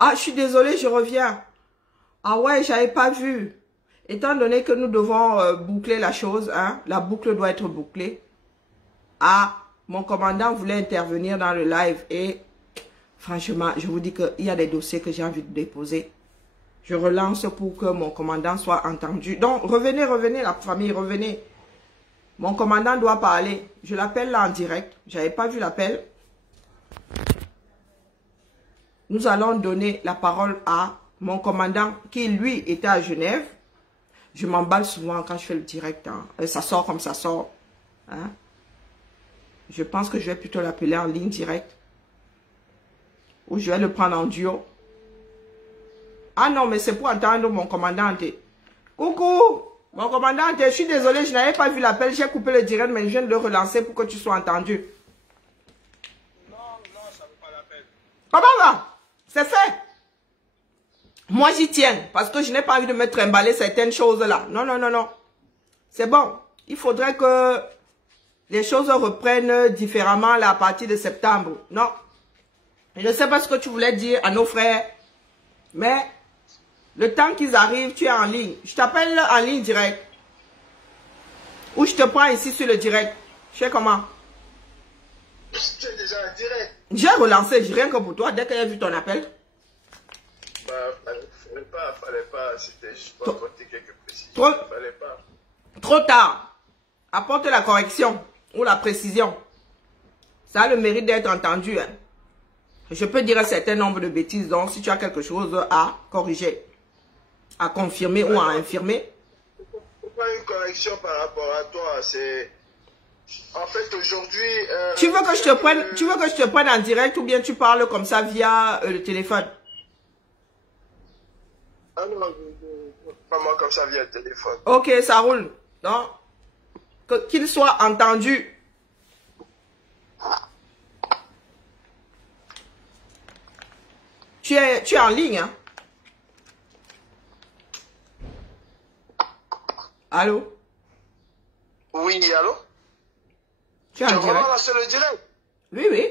Ah, je suis désolée, je reviens. Ah ouais, j'avais pas vu. Étant donné que nous devons boucler la chose, hein, la boucle doit être bouclée. Ah, mon commandant voulait intervenir dans le live et franchement, je vous dis qu'il y a des dossiers que j'ai envie de déposer. Je relance pour que mon commandant soit entendu. Donc, revenez, revenez, la famille, revenez. Mon commandant doit parler. Je l'appelle là en direct. Je n'avais pas vu l'appel. Nous allons donner la parole à mon commandant qui, lui, était à Genève. Je m'emballe souvent quand je fais le direct. Hein. Ça sort comme ça sort. Hein. Je pense que je vais plutôt l'appeler en ligne directe. Ou je vais le prendre en duo. Ah non, mais c'est pour entendre mon commandant. Coucou, mon commandant, je suis désolé, je n'avais pas vu l'appel. J'ai coupé le direct, mais je viens de le relancer pour que tu sois entendu. Non, ça ne veut pas l'appel. Comment va? C'est fait. Moi, j'y tiens, parce que je n'ai pas envie de me trimballer certaines choses-là. Non, non, non, non. C'est bon. Il faudrait que les choses reprennent différemment là, à partir de septembre. Non. Je ne sais pas ce que tu voulais dire à nos frères, mais le temps qu'ils arrivent, tu es en ligne. Je t'appelle en ligne direct. Ou je te prends ici sur le direct. Je sais comment. Tu es déjà en direct. J'ai relancé, j'ai rien que pour toi, dès que j'ai vu ton appel. Bah, fallait pas, c'était juste pour apporter quelques précisions. Fallait pas. Trop tard. Apporte la correction ou la précision. Ça a le mérite d'être entendu. Hein. Je peux dire un certain nombre de bêtises, donc si tu as quelque chose à corriger, à confirmer ou à infirmer. Pas une correction par rapport à toi, c'est... En fait, aujourd'hui... tu veux que je te prenne en direct ou bien tu parles comme ça via le téléphone? Ah non, pas moi comme ça via le téléphone. Ok, ça roule. Donc, qu'il soit entendu. Tu es en ligne, hein? Allô? Oui, allô? Tu es en direct? Vraiment lancer le direct? Oui, oui.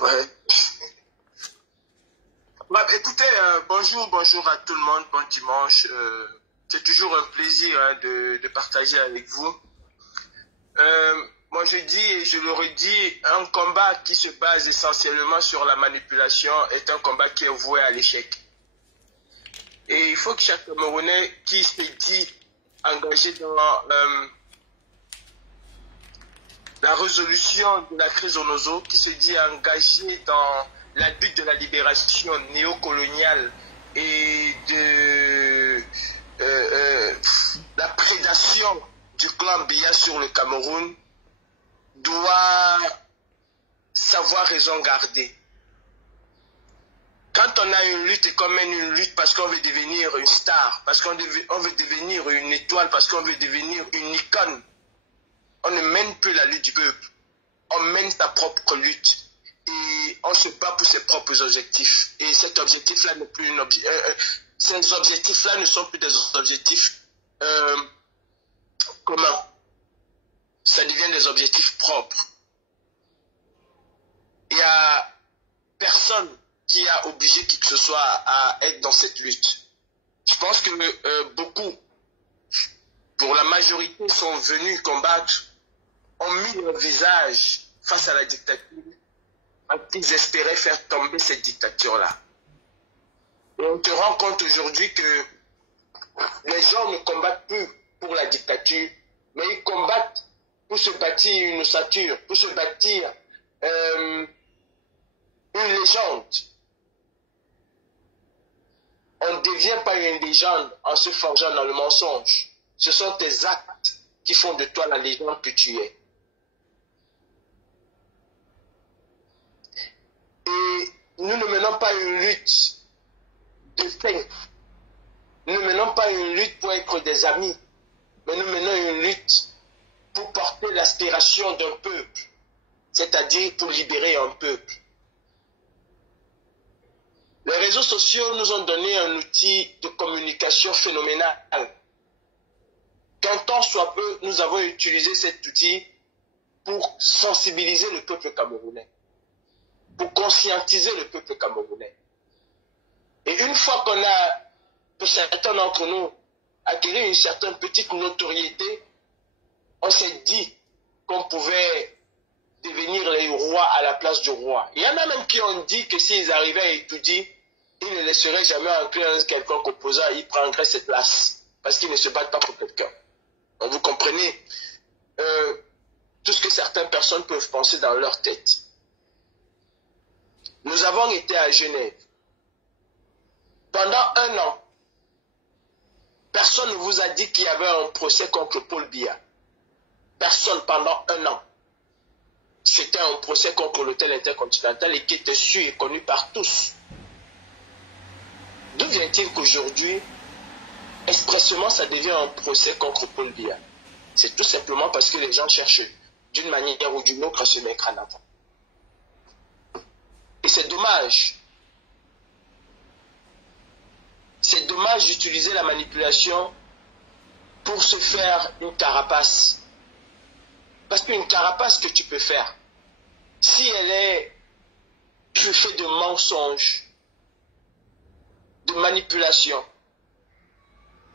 Ouais. Bah, écoutez, bonjour à tout le monde, bon dimanche. C'est toujours un plaisir hein, de partager avec vous. Moi je dis et je le redis, un combat qui se base essentiellement sur la manipulation est un combat qui est voué à l'échec. Et il faut que chaque Camerounais qui se dit engagé dans la résolution de la crise au Nozo, qui se dit engagé dans la lutte de la libération néocoloniale et de la prédation du clan Biya sur le Cameroun, doit savoir raison garder. Quand on a une lutte et qu'on mène une lutte parce qu'on veut devenir une star, parce qu'on veut devenir une étoile, parce qu'on veut devenir une icône, on ne mène plus la lutte du peuple. On mène sa propre lutte. Et on se bat pour ses propres objectifs. Et cet objectif-là n'est plus ces objectifs-là ne sont plus des objectifs communs. Ça devient des objectifs propres. Il n'y a personne qui a obligé qui que ce soit à être dans cette lutte. Je pense que beaucoup, pour la majorité, sont venus combattre, ont mis leur visage face à la dictature, parce qu'ils espéraient faire tomber cette dictature-là. Et on se rend compte aujourd'hui que les gens ne combattent plus pour la dictature, mais ils combattent pour se bâtir une ossature, pour se bâtir une légende. On ne devient pas une légende en se forgeant dans le mensonge. Ce sont tes actes qui font de toi la légende que tu es. Et nous ne menons pas une lutte de fait. Nous ne menons pas une lutte pour être des amis, mais nous menons une lutte pour porter l'aspiration d'un peuple, c'est-à-dire pour libérer un peuple. Les réseaux sociaux nous ont donné un outil de communication phénoménal. Qu'un temps soit peu, nous avons utilisé cet outil pour sensibiliser le peuple camerounais. pour conscientiser le peuple camerounais. Et une fois qu'on a, que certains d'entre nous, acquis une certaine petite notoriété, on s'est dit qu'on pouvait devenir les rois à la place du roi. Il y en a même qui ont dit que s'ils arrivaient à étudier, ils ne laisseraient jamais entrer un quelconque opposant, ils prendraient cette place, parce qu'ils ne se battent pas pour quelqu'un. Donc vous comprenez tout ce que certaines personnes peuvent penser dans leur tête. Nous avons été à Genève. Pendant 1 an, personne ne vous a dit qu'il y avait un procès contre Paul Biya. Personne pendant 1 an. C'était un procès contre l'hôtel intercontinental et qui était su et connu par tous. D'où vient-il qu'aujourd'hui, expressément, ça devient un procès contre Paul Biya? C'est tout simplement parce que les gens cherchent d'une manière ou d'une autre à se mettre en avant. Et c'est dommage. C'est dommage d'utiliser la manipulation pour se faire une carapace. Parce qu'une carapace que tu peux faire, si elle est truffée de mensonges, de manipulation,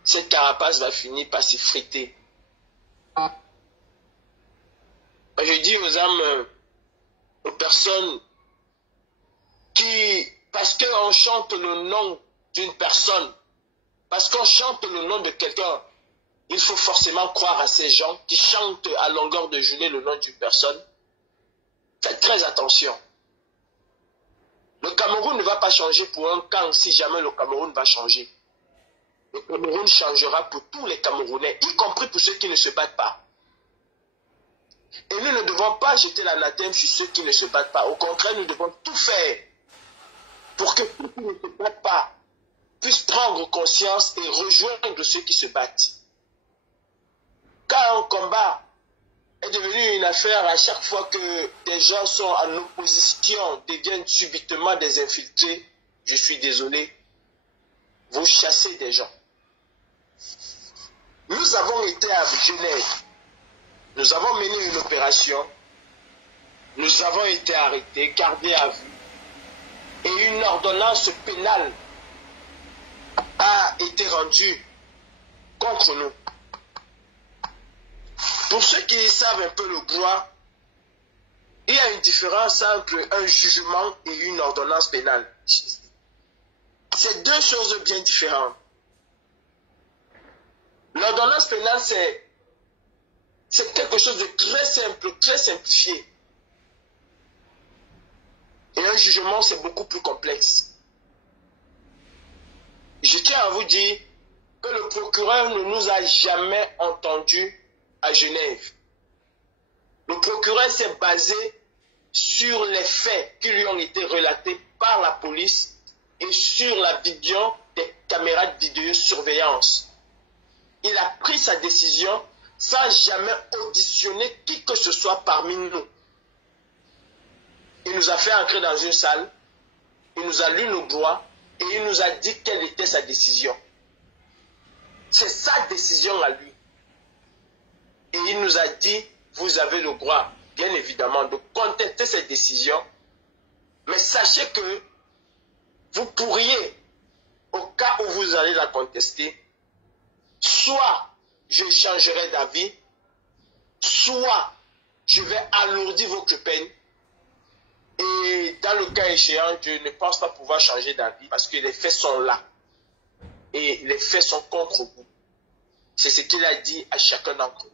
cette carapace va finir par s'effriter. Je dis aux âmes, aux personnes qui, parce qu'on chante le nom d'une personne, parce qu'on chante le nom de quelqu'un, il faut forcément croire à ces gens qui chantent à longueur de journée le nom d'une personne. Faites très attention. Le Cameroun ne va pas changer pour un camp si jamais le Cameroun va changer. Le Cameroun changera pour tous les Camerounais, y compris pour ceux qui ne se battent pas. Et nous ne devons pas jeter l'anathème sur ceux qui ne se battent pas. Au contraire, nous devons tout faire pour que ceux qui ne se battent pas puissent prendre conscience et rejoindre ceux qui se battent. Quand un combat est devenu une affaire, à chaque fois que des gens sont en opposition, deviennent subitement des infiltrés, je suis désolé, vous chassez des gens. Nous avons été à Genève, nous avons mené une opération, nous avons été arrêtés, gardés à vue, et une ordonnance pénale a été rendue contre nous. Pour ceux qui savent un peu le droit, il y a une différence entre un jugement et une ordonnance pénale. C'est deux choses bien différentes. L'ordonnance pénale, c'est quelque chose de très simple, très simplifié. Et un jugement, c'est beaucoup plus complexe. Je tiens à vous dire que le procureur ne nous a jamais entendus à Genève. Le procureur s'est basé sur les faits qui lui ont été relatés par la police et sur la vidéo des caméras de vidéosurveillance. Il a pris sa décision sans jamais auditionner qui que ce soit parmi nous. Il nous a fait entrer dans une salle, il nous a lu nos droits et il nous a dit quelle était sa décision. C'est sa décision à lui. Et il nous a dit, vous avez le droit, bien évidemment, de contester cette décision. Mais sachez que vous pourriez, au cas où vous allez la contester, soit je changerai d'avis, soit je vais alourdir votre peine. Et dans le cas échéant, je ne pense pas pouvoir changer d'avis parce que les faits sont là. Et les faits sont contre vous. C'est ce qu'il a dit à chacun d'entre nous.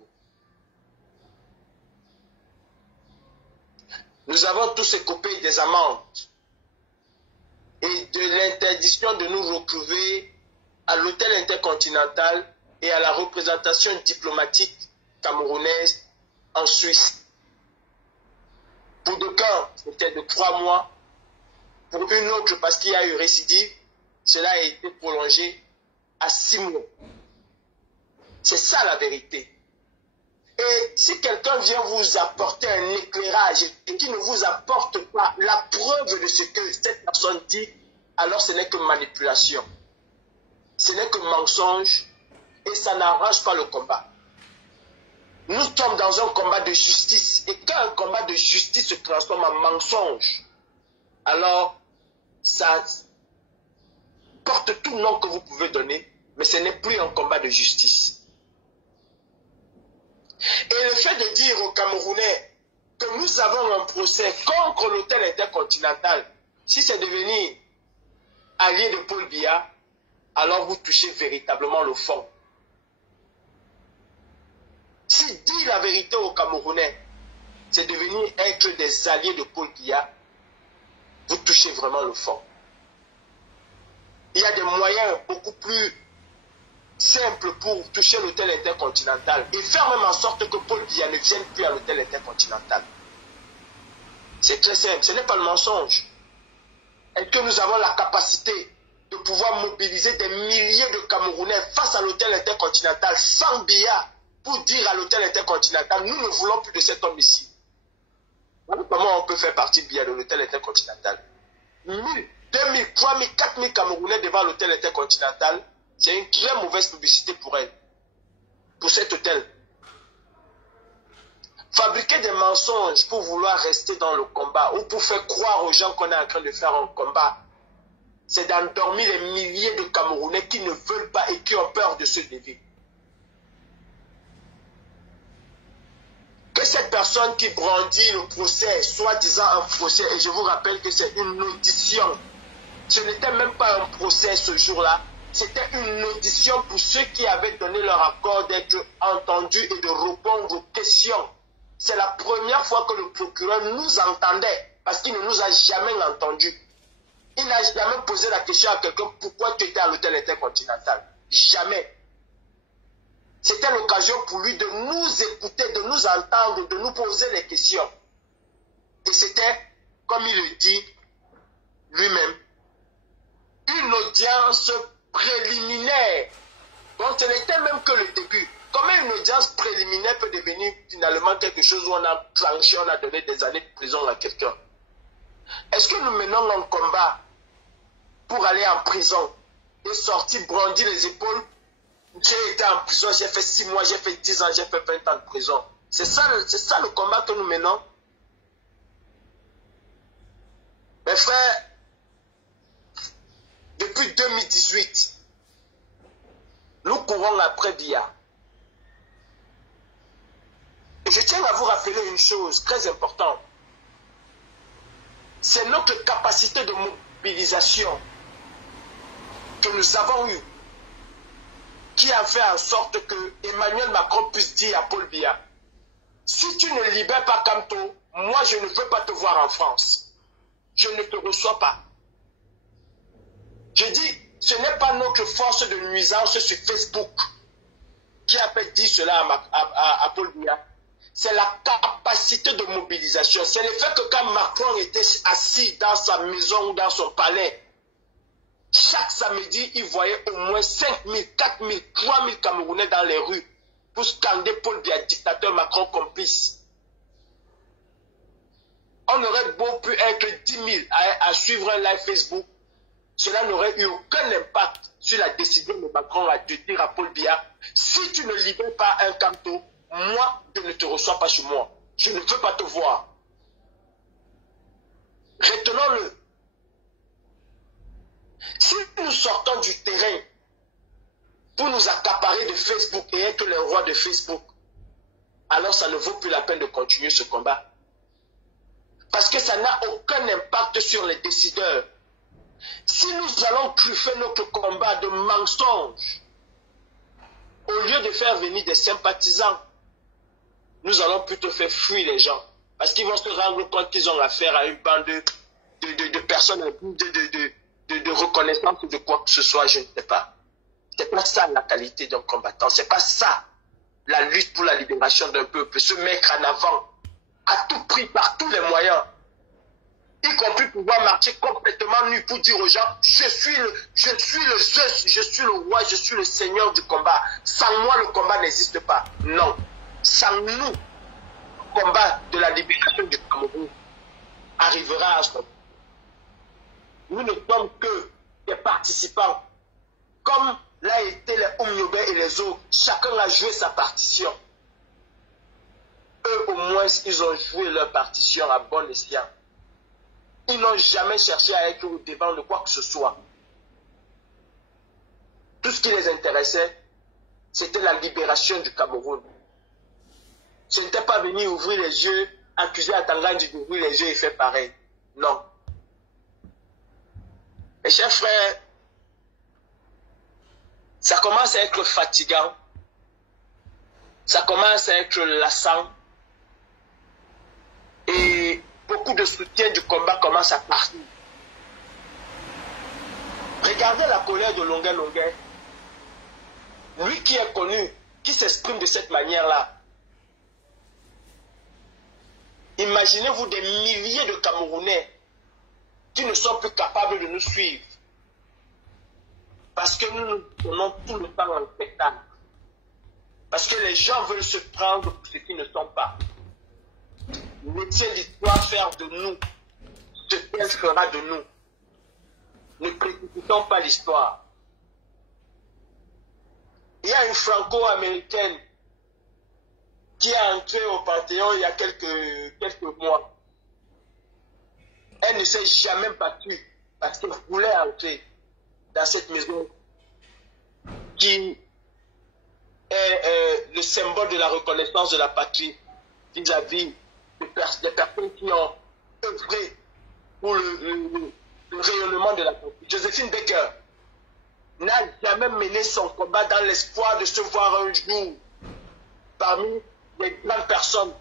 Nous avons tous écopé des amendes et de l'interdiction de nous retrouver à l'hôtel intercontinental et à la représentation diplomatique camerounaise en Suisse. Pour deux cas, c'était de 3 mois. Pour une autre, parce qu'il y a eu récidive, cela a été prolongé à 6 mois. C'est ça la vérité. Et si quelqu'un vient vous apporter un éclairage et qui ne vous apporte pas la preuve de ce que cette personne dit, alors ce n'est que manipulation. Ce n'est que mensonge et ça n'arrange pas le combat. Nous sommes dans un combat de justice et quand un combat de justice se transforme en mensonge, alors ça porte tout nom que vous pouvez donner, mais ce n'est plus un combat de justice. Et le fait de dire aux Camerounais que nous avons un procès contre l'hôtel intercontinental, si c'est devenu allié de Paul Biya, alors vous touchez véritablement le fond. Si dit la vérité aux Camerounais, c'est devenu être des alliés de Paul Biya, vous touchez vraiment le fond. Il y a des moyens beaucoup plus simples pour toucher l'hôtel intercontinental et faire même en sorte que Paul Biya ne vienne plus à l'hôtel intercontinental. C'est très simple, ce n'est pas le mensonge. Est-ce que nous avons la capacité de pouvoir mobiliser des milliers de Camerounais face à l'hôtel intercontinental sans Biya pour dire à l'hôtel intercontinental, nous ne voulons plus de cet homme ici. Comment on peut faire partie de Biya de l'hôtel intercontinental? 1000, 2000, 3000, 4000 Camerounais devant l'hôtel intercontinental, c'est une très mauvaise publicité pour elle, pour cet hôtel. Fabriquer des mensonges pour vouloir rester dans le combat ou pour faire croire aux gens qu'on est en train de faire un combat, c'est d'endormir les milliers de Camerounais qui ne veulent pas et qui ont peur de se lever. Que cette personne qui brandit le procès, soi-disant un procès, et je vous rappelle que c'est une audition, ce n'était même pas un procès ce jour-là, c'était une audition pour ceux qui avaient donné leur accord d'être entendus et de répondre aux questions. C'est la première fois que le procureur nous entendait, parce qu'il ne nous a jamais entendus. Il n'a jamais posé la question à quelqu'un, pourquoi tu étais à l'hôtel intercontinental? Jamais. C'était l'occasion pour lui de nous écouter, de nous entendre, de nous poser les questions. Et c'était, comme il le dit lui-même, une audience préliminaire. Donc ce n'était même que le début. Comment une audience préliminaire peut devenir finalement quelque chose où on a tranché, on a donné des années de prison à quelqu'un? Est-ce que nous menons un combat pour aller en prison et sortir brandir les épaules? J'ai été en prison, j'ai fait 6 mois, j'ai fait 10 ans, j'ai fait 20 ans de prison. C'est ça le combat que nous menons. Mes frères, depuis 2018, nous courons après Biya. Et je tiens à vous rappeler une chose très importante. C'est notre capacité de mobilisation que nous avons eue qui a fait en sorte que Emmanuel Macron puisse dire à Paul Biya, si tu ne libères pas Kamto, moi je ne veux pas te voir en France. Je ne te reçois pas. Je dis, ce n'est pas notre force de nuisance sur Facebook qui a fait dire cela à Paul Biya. C'est la capacité de mobilisation. C'est le fait que quand Macron était assis dans sa maison ou dans son palais, chaque samedi, il voyait au moins 5 000, 4 000, 3 000 Camerounais dans les rues pour scander Paul Biya, dictateur, Macron complice. On aurait beau pu être 10 000 à suivre un live Facebook, cela n'aurait eu aucun impact sur la décision de Macron de dire à Paul Biya, si tu ne libères pas un Kamto, moi, je ne te reçois pas chez moi. Je ne veux pas te voir. Retenons-le. Si nous sortons du terrain pour nous accaparer de Facebook et être les rois de Facebook, alors ça ne vaut plus la peine de continuer ce combat. Parce que ça n'a aucun impact sur les décideurs. Si nous allons truffer notre combat de mensonges, au lieu de faire venir des sympathisants, nous allons plutôt faire fuir les gens. Parce qu'ils vont se rendre compte qu'ils ont affaire à une bande de personnes de reconnaissance ou de quoi que ce soit, je ne sais pas. C'est pas ça la qualité d'un combattant. C'est pas ça la lutte pour la libération d'un peuple. Se mettre en avant à tout prix, par tous les moyens. Y compris pouvoir marcher complètement nu pour dire aux gens, je suis le Zeus, je suis le roi, je suis le seigneur du combat. Sans moi, le combat n'existe pas. Non. Sans nous, le combat de la libération du Cameroun arrivera à ce moment. Nous ne sommes que des participants. Comme l'a été les Oumyobé et les autres, chacun a joué sa partition. Eux, au moins, ils ont joué leur partition à bon escient. Ils n'ont jamais cherché à être au devant de quoi que ce soit. Tout ce qui les intéressait, c'était la libération du Cameroun. Ce n'était pas venir ouvrir les yeux, accuser Atangandi d'ouvrir les yeux et faire pareil. Non. Mes chers frères, ça commence à être fatigant. Ça commence à être lassant. Et beaucoup de soutien du combat commence à partir. Regardez la colère de Longuet Longuet. Lui qui est connu, qui s'exprime de cette manière-là. Imaginez-vous des milliers de Camerounais qui ne sont plus capables de nous suivre. Parce que nous nous donnons tout le temps en spectacle. Parce que les gens veulent se prendre pour ce qu'ils ne sont pas. Laissez l'histoire faire de nous ce qu'elle fera de nous. Ne précipitons pas l'histoire. Il y a une franco-américaine qui est entrée au Panthéon il y a quelques mois. Elle ne s'est jamais battue parce qu'elle voulait entrer dans cette maison qui est le symbole de la reconnaissance de la patrie vis-à-vis des personnes qui ont œuvré pour le rayonnement de la patrie. Joséphine Baker n'a jamais mené son combat dans l'espoir de se voir un jour parmi les grandes personnes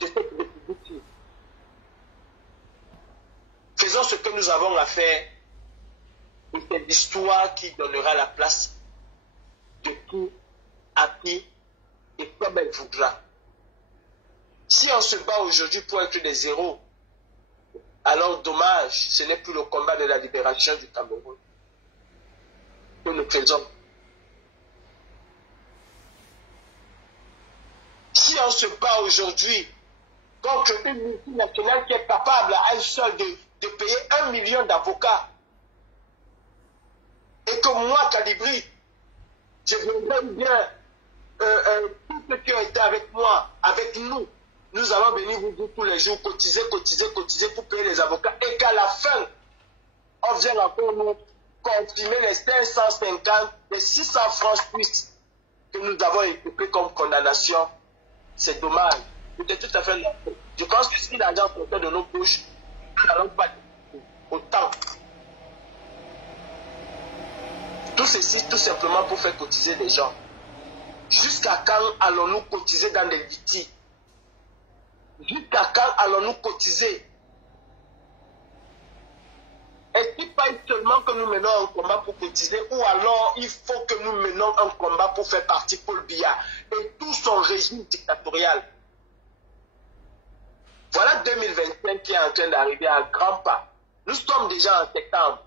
de cette république. Faisons ce que nous avons à faire et c'est l'histoire qui donnera la place de qui à qui et comme elle voudra. Si on se bat aujourd'hui pour être des héros, alors dommage, ce n'est plus le combat de la libération du Cameroun que nous faisons. Si on se bat aujourd'hui contre une multinationale qui est capable à elle seule de payer 1 million d'avocats, et que moi, Calibri, je voudrais bien tous ceux qui ont été avec moi, avec nous, nous allons venir vous dire tous les jours, cotiser pour payer les avocats, et qu'à la fin, on vient encore nous confirmer les 550, les 600 francs suisses que nous avons écoutés comme condamnation. C'est dommage. C'était tout à fait normal. Je pense que si l'argent sortait de nos poches, nous n'allons pas autant. Tout ceci, tout simplement pour faire cotiser les gens. Jusqu'à quand allons-nous cotiser dans des litiges? Jusqu'à quand allons-nous cotiser? Est-il pas seulement que nous menons un combat pour cotiser, ou alors il faut que nous menons un combat pour faire partie Paul Biya et tout son régime dictatorial? Voilà 2025 qui est en train d'arriver à grands pas. Nous sommes déjà en septembre.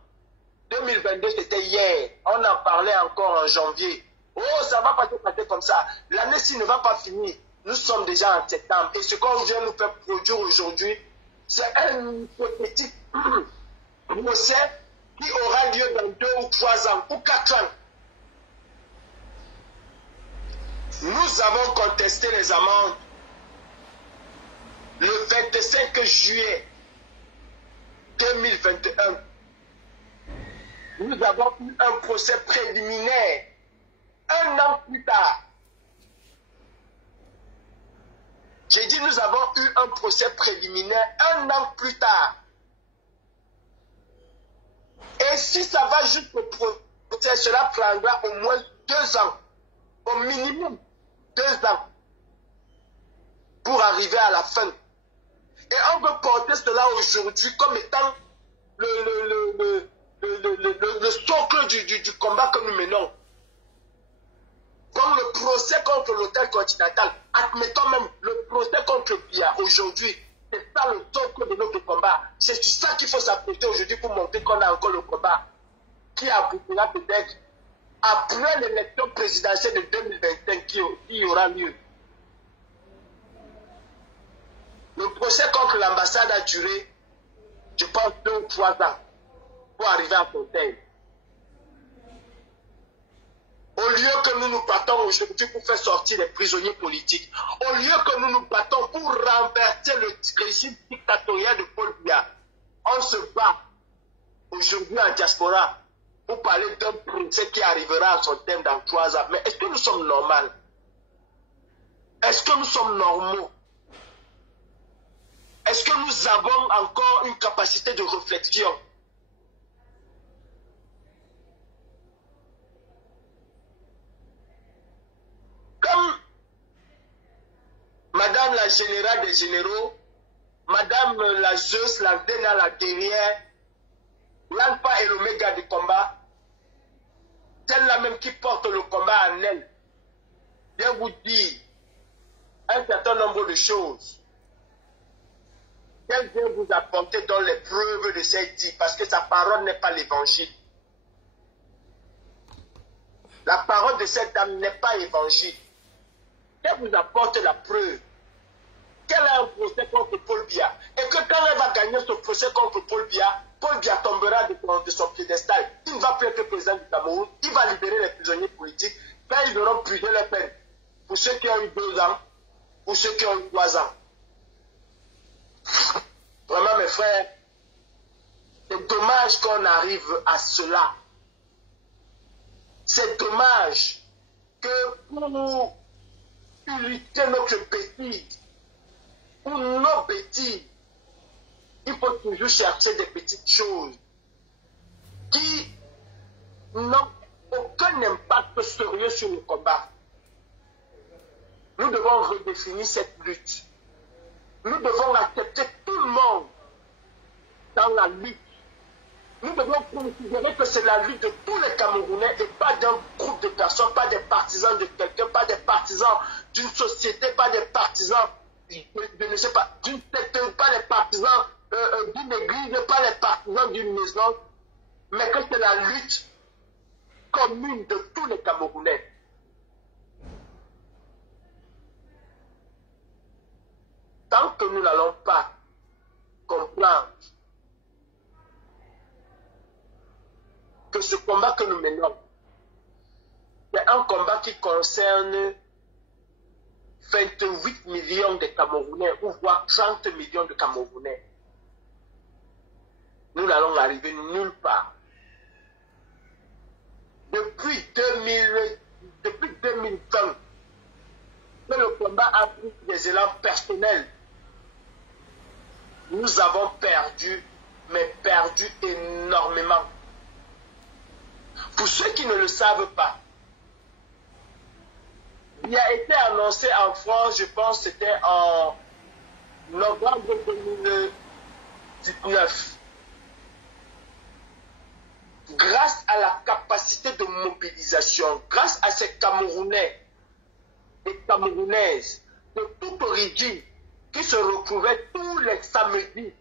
2022 c'était hier. On en parlait encore en janvier. Oh, ça va pas se passer comme ça. L'année-ci ne va pas finir. Nous sommes déjà en septembre. Et ce qu'on vient nous faire produire aujourd'hui, c'est un hypothétique procès qui aura lieu dans 2 ou 3 ans ou 4 ans. Nous avons contesté les amendes le 25 juillet 2021. Nous avons eu un procès préliminaire 1 an plus tard. J'ai dit nous avons eu un procès préliminaire 1 an plus tard. Et si ça va jusqu'au procès, cela prendra au moins 2 ans. Au minimum 2 ans. Pour arriver à la fin. Et on veut porter cela aujourd'hui comme étant le socle du combat que nous menons. Comme le procès contre l'hôtel continental. Admettons même le procès contre Biya aujourd'hui. C'est ça le socle de notre combat. C'est sur ça qu'il faut s'apprêter aujourd'hui pour montrer qu'on a encore le combat. Qui aboutira peut-être après l'élection présidentielle de 2025 qui aura lieu. Le procès contre l'ambassade a duré, je pense, 2 ou 3 ans pour arriver à Fontaine. Au lieu que nous nous battons aujourd'hui pour faire sortir les prisonniers politiques, au lieu que nous nous battons pour renverser le régime dictatorial de Paul Biya, on se bat aujourd'hui en diaspora pour parler d'un procès qui arrivera à son terme dans 3 ans. Mais est-ce que nous sommes normaux? Est-ce que nous sommes normaux? Est-ce que nous avons encore une capacité de réflexion? Comme Madame la générale des généraux, Madame la Zeus, la Dena, la guerrière, l'alpha et l'oméga du combat, celle-là même qui porte le combat en elle, vient vous dire un certain nombre de choses. Elle vient vous apporter dans les preuves de cette dit, parce que sa parole n'est pas l'évangile. La parole de cette dame n'est pas évangile. Elle vous apporte la preuve qu'elle a un procès contre Paul Biya. Et que quand elle va gagner ce procès contre Paul Biya tombera de son piédestal. Il ne va plus être président du Cameroun. Il va libérer les prisonniers politiques. Quand ils auront purgé les peines. Pour ceux qui ont eu 2 ans, pour ceux qui ont eu 3 ans. Vraiment, mes frères, c'est dommage qu'on arrive à cela. C'est dommage que pour lutter notre bêtise, pour nos bêtises, il faut toujours chercher des petites choses qui n'ont aucun impact sérieux sur le combat. Nous devons redéfinir cette lutte. Nous devons accepter tout le monde dans la lutte. Nous devons considérer que c'est la lutte de tous les Camerounais et pas d'un groupe de personnes, pas des partisans de quelqu'un, pas des partisans d'une société, pas des partisans, je ne sais pas, d'une secte, pas les partisans d'une église, pas les partisans d'une maison, mais que c'est la lutte commune de tous les Camerounais. Tant que nous n'allons pas comprendre que ce combat que nous menons, c'est un combat qui concerne 28 millions de Camerounais, ou voire 30 millions de Camerounais. Nous n'allons arriver nulle part. Depuis 2020, que le combat a pris des élans personnels, nous avons perdu, mais perdu énormément. Pour ceux qui ne le savent pas, il a été annoncé en France, je pense que c'était en novembre 2019, grâce à la capacité de mobilisation, grâce à ces Camerounais et Camerounaises de toute origine qui se retrouvaient tous les samedis.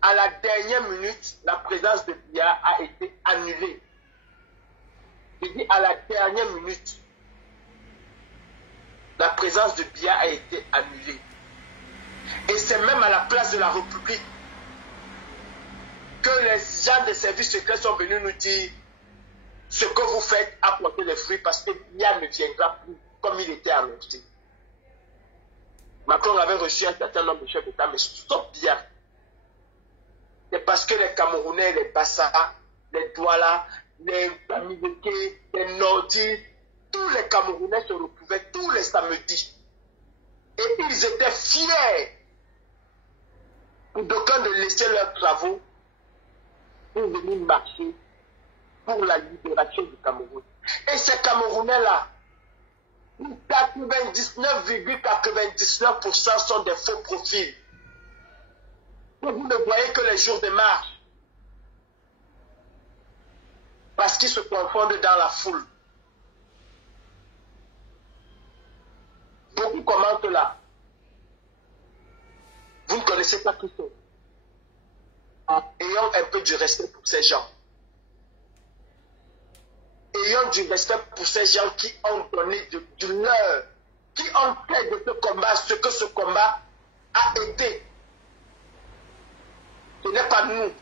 À la dernière minute, la présence de Biya a été annulée. Je dis à la dernière minute, la présence de Biya a été annulée. Et c'est même à la place de la République que les gens des services secrets sont venus nous dire ce que vous faites a porté les fruits parce que Biya ne viendra plus comme il était annoncé. Macron avait reçu un certain nombre de chefs d'État, mais sauf Biya. C'est parce que les Camerounais, les Bassa, les Douala, les Bamileke, les Nordi, tous les Camerounais se retrouvaient tous les samedis. Et ils étaient fiers pour d'aucuns de laisser leurs travaux pour venir marcher pour la libération du Cameroun. Et ces Camerounais-là, 99,99% sont des faux profils. Vous ne voyez que les jours de marche. Parce qu'ils se confondent dans la foule. Beaucoup commentent là. Vous ne connaissez pas tout ça. Ayons un peu du respect pour ces gens. Ayons du respect pour ces gens qui ont donné du leur, qui ont fait de ce combat ce que ce combat a été. Ce n'est pas nous,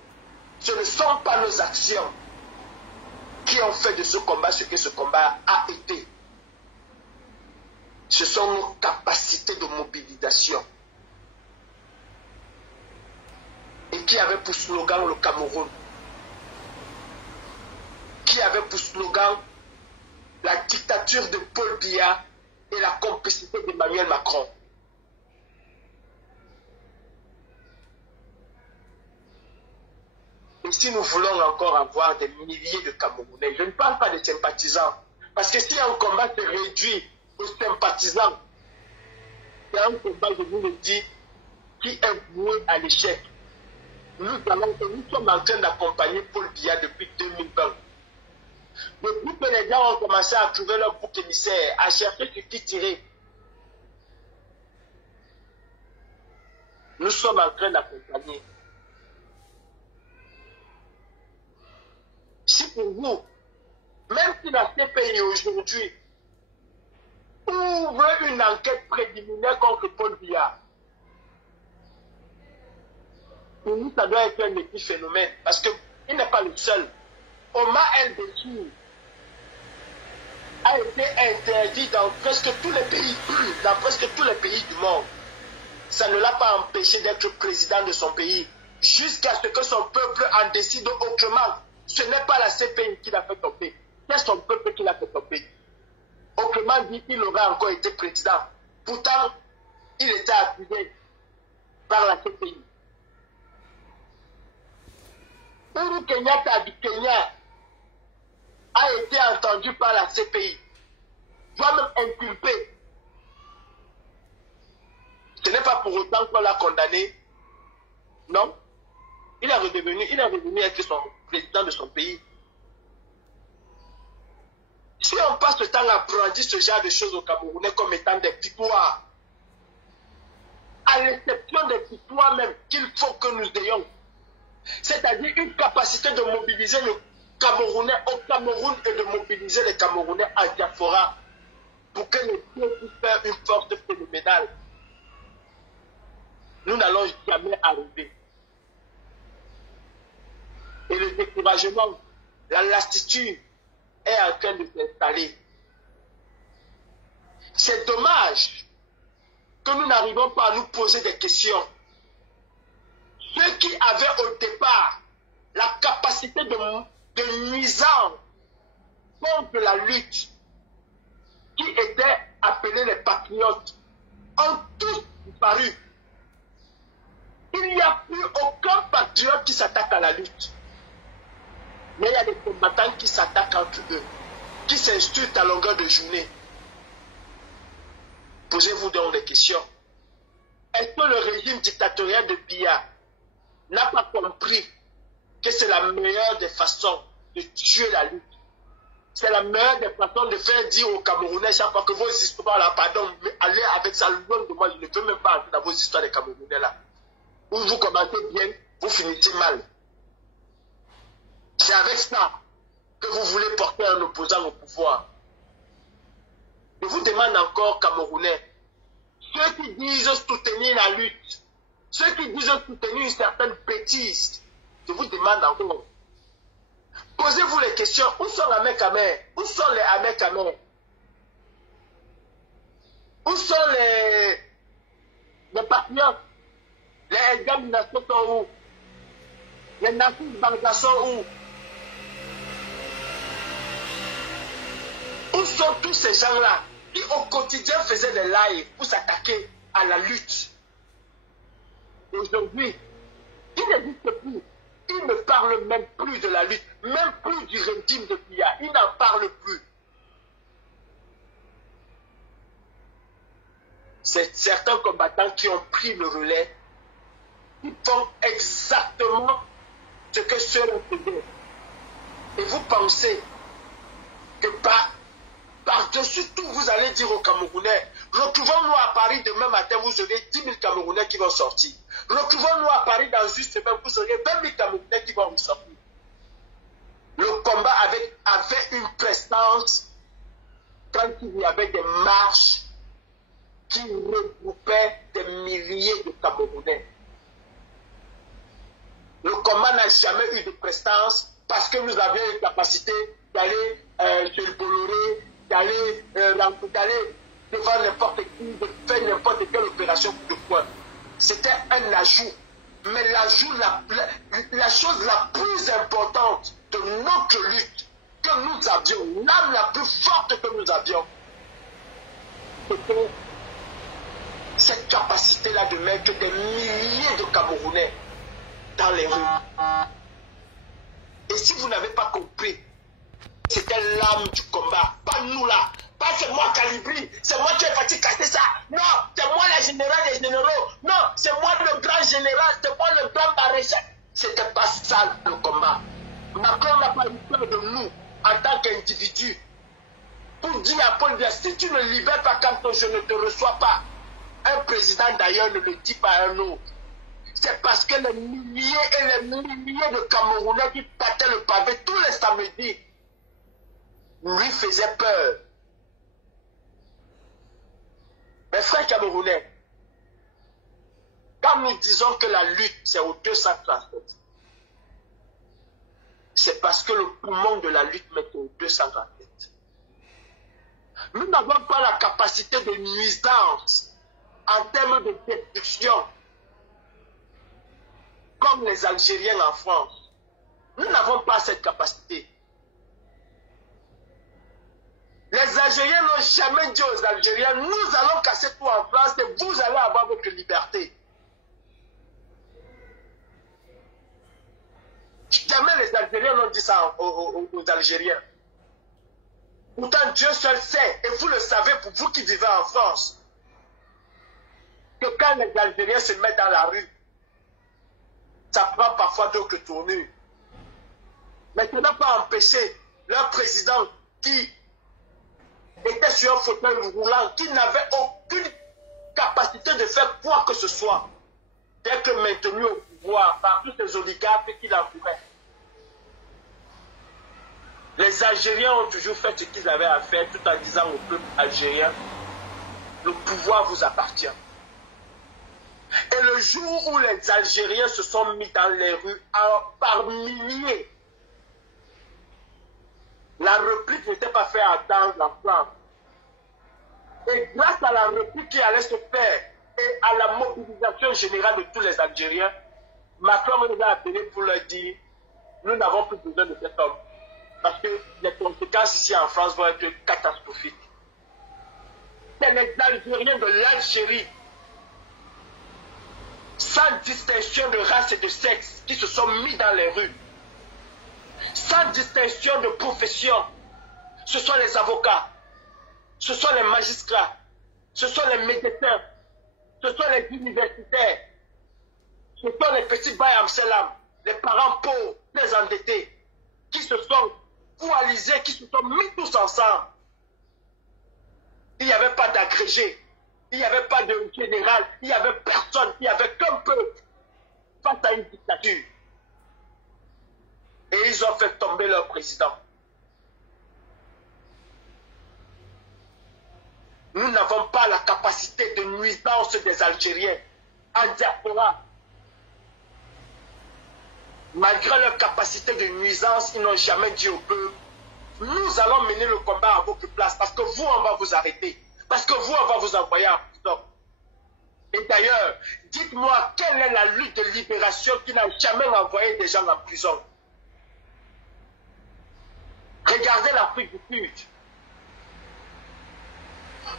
ce ne sont pas nos actions qui ont fait de ce combat ce que ce combat a été. Ce sont nos capacités de mobilisation. qui avait pour slogan le Cameroun, qui avait pour slogan la dictature de Paul Biya et la complicité d'Emmanuel Macron. Et si nous voulons encore avoir des milliers de Camerounais, je ne parle pas de sympathisants, parce que si un combat se réduit aux sympathisants, c'est un combat, je vous le dis, qui est voué à l'échec. Nous sommes en train d'accompagner Paul Biya depuis 2020. Depuis que les gens ont commencé à trouver leur bouc émissaire, à chercher sur qui tirer, nous sommes en train d'accompagner. Si pour vous, même si la CPI aujourd'hui ouvre une enquête préliminaire contre Paul Biya, pour nous, ça doit être un petit phénomène, parce qu'il n'est pas le seul. Omar El-Béchir a été interdit dans presque tous les pays, du monde. Ça ne l'a pas empêché d'être président de son pays, jusqu'à ce que son peuple en décide autrement. Ce n'est pas la CPI qui l'a fait tomber, c'est son peuple qui l'a fait tomber. Autrement dit, il aurait encore été président. Pourtant, il était accusé par la CPI. Uhuru Kenyatta du Kenya a été entendu par la CPI, doit même inculpé. Ce n'est pas pour autant qu'on l'a condamné. Non. Il est revenu être son président de son pays. Si on passe le temps à brandir ce genre de choses au Camerounais comme étant des victoires, à l'exception des victoires même qu'il faut que nous ayons, c'est-à-dire une capacité de mobiliser le Camerounais au Cameroun et de mobiliser les Camerounais en diaspora pour que les peuples puissent faire une force phénoménale. Nous n'allons jamais arriver. Et le découragement, la lassitude est en train de s'installer. C'est dommage que nous n'arrivons pas à nous poser des questions. Ceux qui avaient au départ la capacité de nuisance contre la lutte, qui étaient appelés les patriotes, ont tous disparu. Il n'y a plus aucun patriote qui s'attaque à la lutte. Mais il y a des combattants qui s'attaquent entre eux, qui s'insultent à longueur de journée. Posez-vous donc des questions. Est-ce que le régime dictatorial de Biya n'a pas compris que c'est la meilleure des façons de tuer la lutte? C'est la meilleure des façons de faire dire aux Camerounais chaque fois que vos histoires là, pardon, mais allez avec ça loin de moi, je ne veux même pas entrer dans vos histoires des Camerounais là. Où vous commencez bien, vous finissez mal. C'est avec ça que vous voulez porter un opposant au pouvoir. Je vous demande encore, Camerounais, ceux qui disent soutenir la lutte, ceux qui disent soutenir une certaine bêtise, je vous demande encore, posez-vous les questions, où sont les Amékamers? Où sont les Amékamers? Où sont les patriotes? Les examinations sont où? Les nations Banga sont où? Où sont tous ces gens-là qui au quotidien faisaient des lives pour s'attaquer à la lutte? Aujourd'hui, ils n'existent plus. Ils ne parlent même plus de la lutte, même plus du régime de Biya. Ils n'en parlent plus. C'est certains combattants qui ont pris le relais. Ils font exactement ce que ceux-là faisaient. Et vous pensez que par-dessus tout, vous allez dire aux Camerounais, retrouvons-nous à Paris demain matin, vous aurez 10 000 Camerounais qui vont sortir. Retrouvons-nous à Paris dans une semaine, vous aurez 20 000 Camerounais qui vont sortir. Le combat avait une prestance quand il y avait des marches qui regroupaient des milliers de Camerounais. Le combat n'a jamais eu de prestance parce que nous avions une capacité d'aller sur le Bolloré, d'aller devant n'importe qui, de faire n'importe quelle opération de poing. C'était un ajout Mais la chose la plus importante de notre lutte que nous avions, l'âme la plus forte que nous avions, c'était cette capacité-là de mettre des milliers de Camerounais dans les rues. Et si vous n'avez pas compris, c'était l'âme du combat, pas nous là. Pas c'est moi Calibri, c'est moi qui ai parti casser ça. Non, c'est moi la générale des généraux. Non, c'est moi le grand général, c'est moi le grand maréchal. C'était pas ça le combat. Macron n'a pas eu peur de nous en tant qu'individu. Pour dire à Paul Biya, si tu ne libères pas quand je ne te reçois pas, un président d'ailleurs ne le dit pas à un autre. C'est parce que les milliers et les milliers de Camerounais qui battaient le pavé tous les samedis lui faisaient peur. Mes frères camerounais, quand nous disons que la lutte c'est au 237, c'est parce que le poumon de la lutte met au 237. Nous n'avons pas la capacité de nuisance en termes de destruction comme les Algériens en France. Nous n'avons pas cette capacité. Les Algériens n'ont jamais dit aux Algériens, nous allons casser tout en France et vous allez avoir votre liberté. Jamais les Algériens n'ont dit ça aux Algériens. Pourtant Dieu seul sait, et vous le savez pour vous qui vivez en France, que quand les Algériens se mettent dans la rue, ça prend parfois d'autres tournures. Mais ça n'a pas empêché leur président qui était sur un fauteuil roulant, qui n'avait aucune capacité de faire quoi que ce soit, d'être maintenu au pouvoir par tous ces oligarques qui l'entouraient. Les Algériens ont toujours fait ce qu'ils avaient à faire tout en disant au peuple algérien, le pouvoir vous appartient. Et le jour où les Algériens se sont mis dans les rues par milliers, la réplique n'était pas faite attendre en France. Et grâce à la réplique qui allait se faire et à la mobilisation générale de tous les Algériens, Macron nous a appelé pour leur dire, nous n'avons plus besoin de cet homme. Parce que les conséquences ici en France vont être catastrophiques. C'est les Algériens de l'Algérie, sans distinction de race et de sexe, qui se sont mis dans les rues. Sans distinction de profession. Ce sont les avocats, ce sont les magistrats, ce sont les médecins, ce sont les universitaires, ce sont les petits bails Amselam, les parents pauvres, les endettés, qui se sont coalisés, qui se sont mis tous ensemble. Il n'y avait pas d'agrégé, il n'y avait pas de général, il n'y avait personne, il n'y avait qu'un peuple face à une dictature. Et ils ont fait tomber leur président. Nous n'avons pas la capacité de nuisance des Algériens en diaspora. Malgré leur capacité de nuisance, ils n'ont jamais dit au peuple, nous allons mener le combat à votre place parce que vous, on va vous arrêter. Parce que vous, on va vous envoyer en prison. Et d'ailleurs, dites-moi, quelle est la lutte de libération qui n'a jamais envoyé des gens en prison? Regardez l'Afrique du Sud.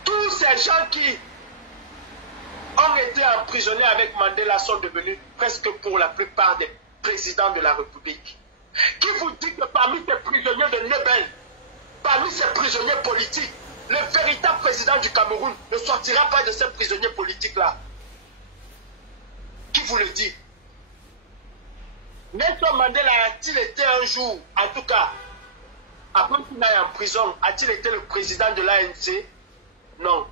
Tous ces gens qui ont été emprisonnés avec Mandela sont devenus presque pour la plupart des présidents de la République. Qui vous dit que parmi ces prisonniers de Nebel, parmi ces prisonniers politiques, le véritable président du Cameroun ne sortira pas de ces prisonniers politiques-là? Qui vous le dit? Nelson Mandela a-t-il été un jour, en tout cas, avant qu'il n'aille en prison, a-t-il été le président de l'ANC? Non,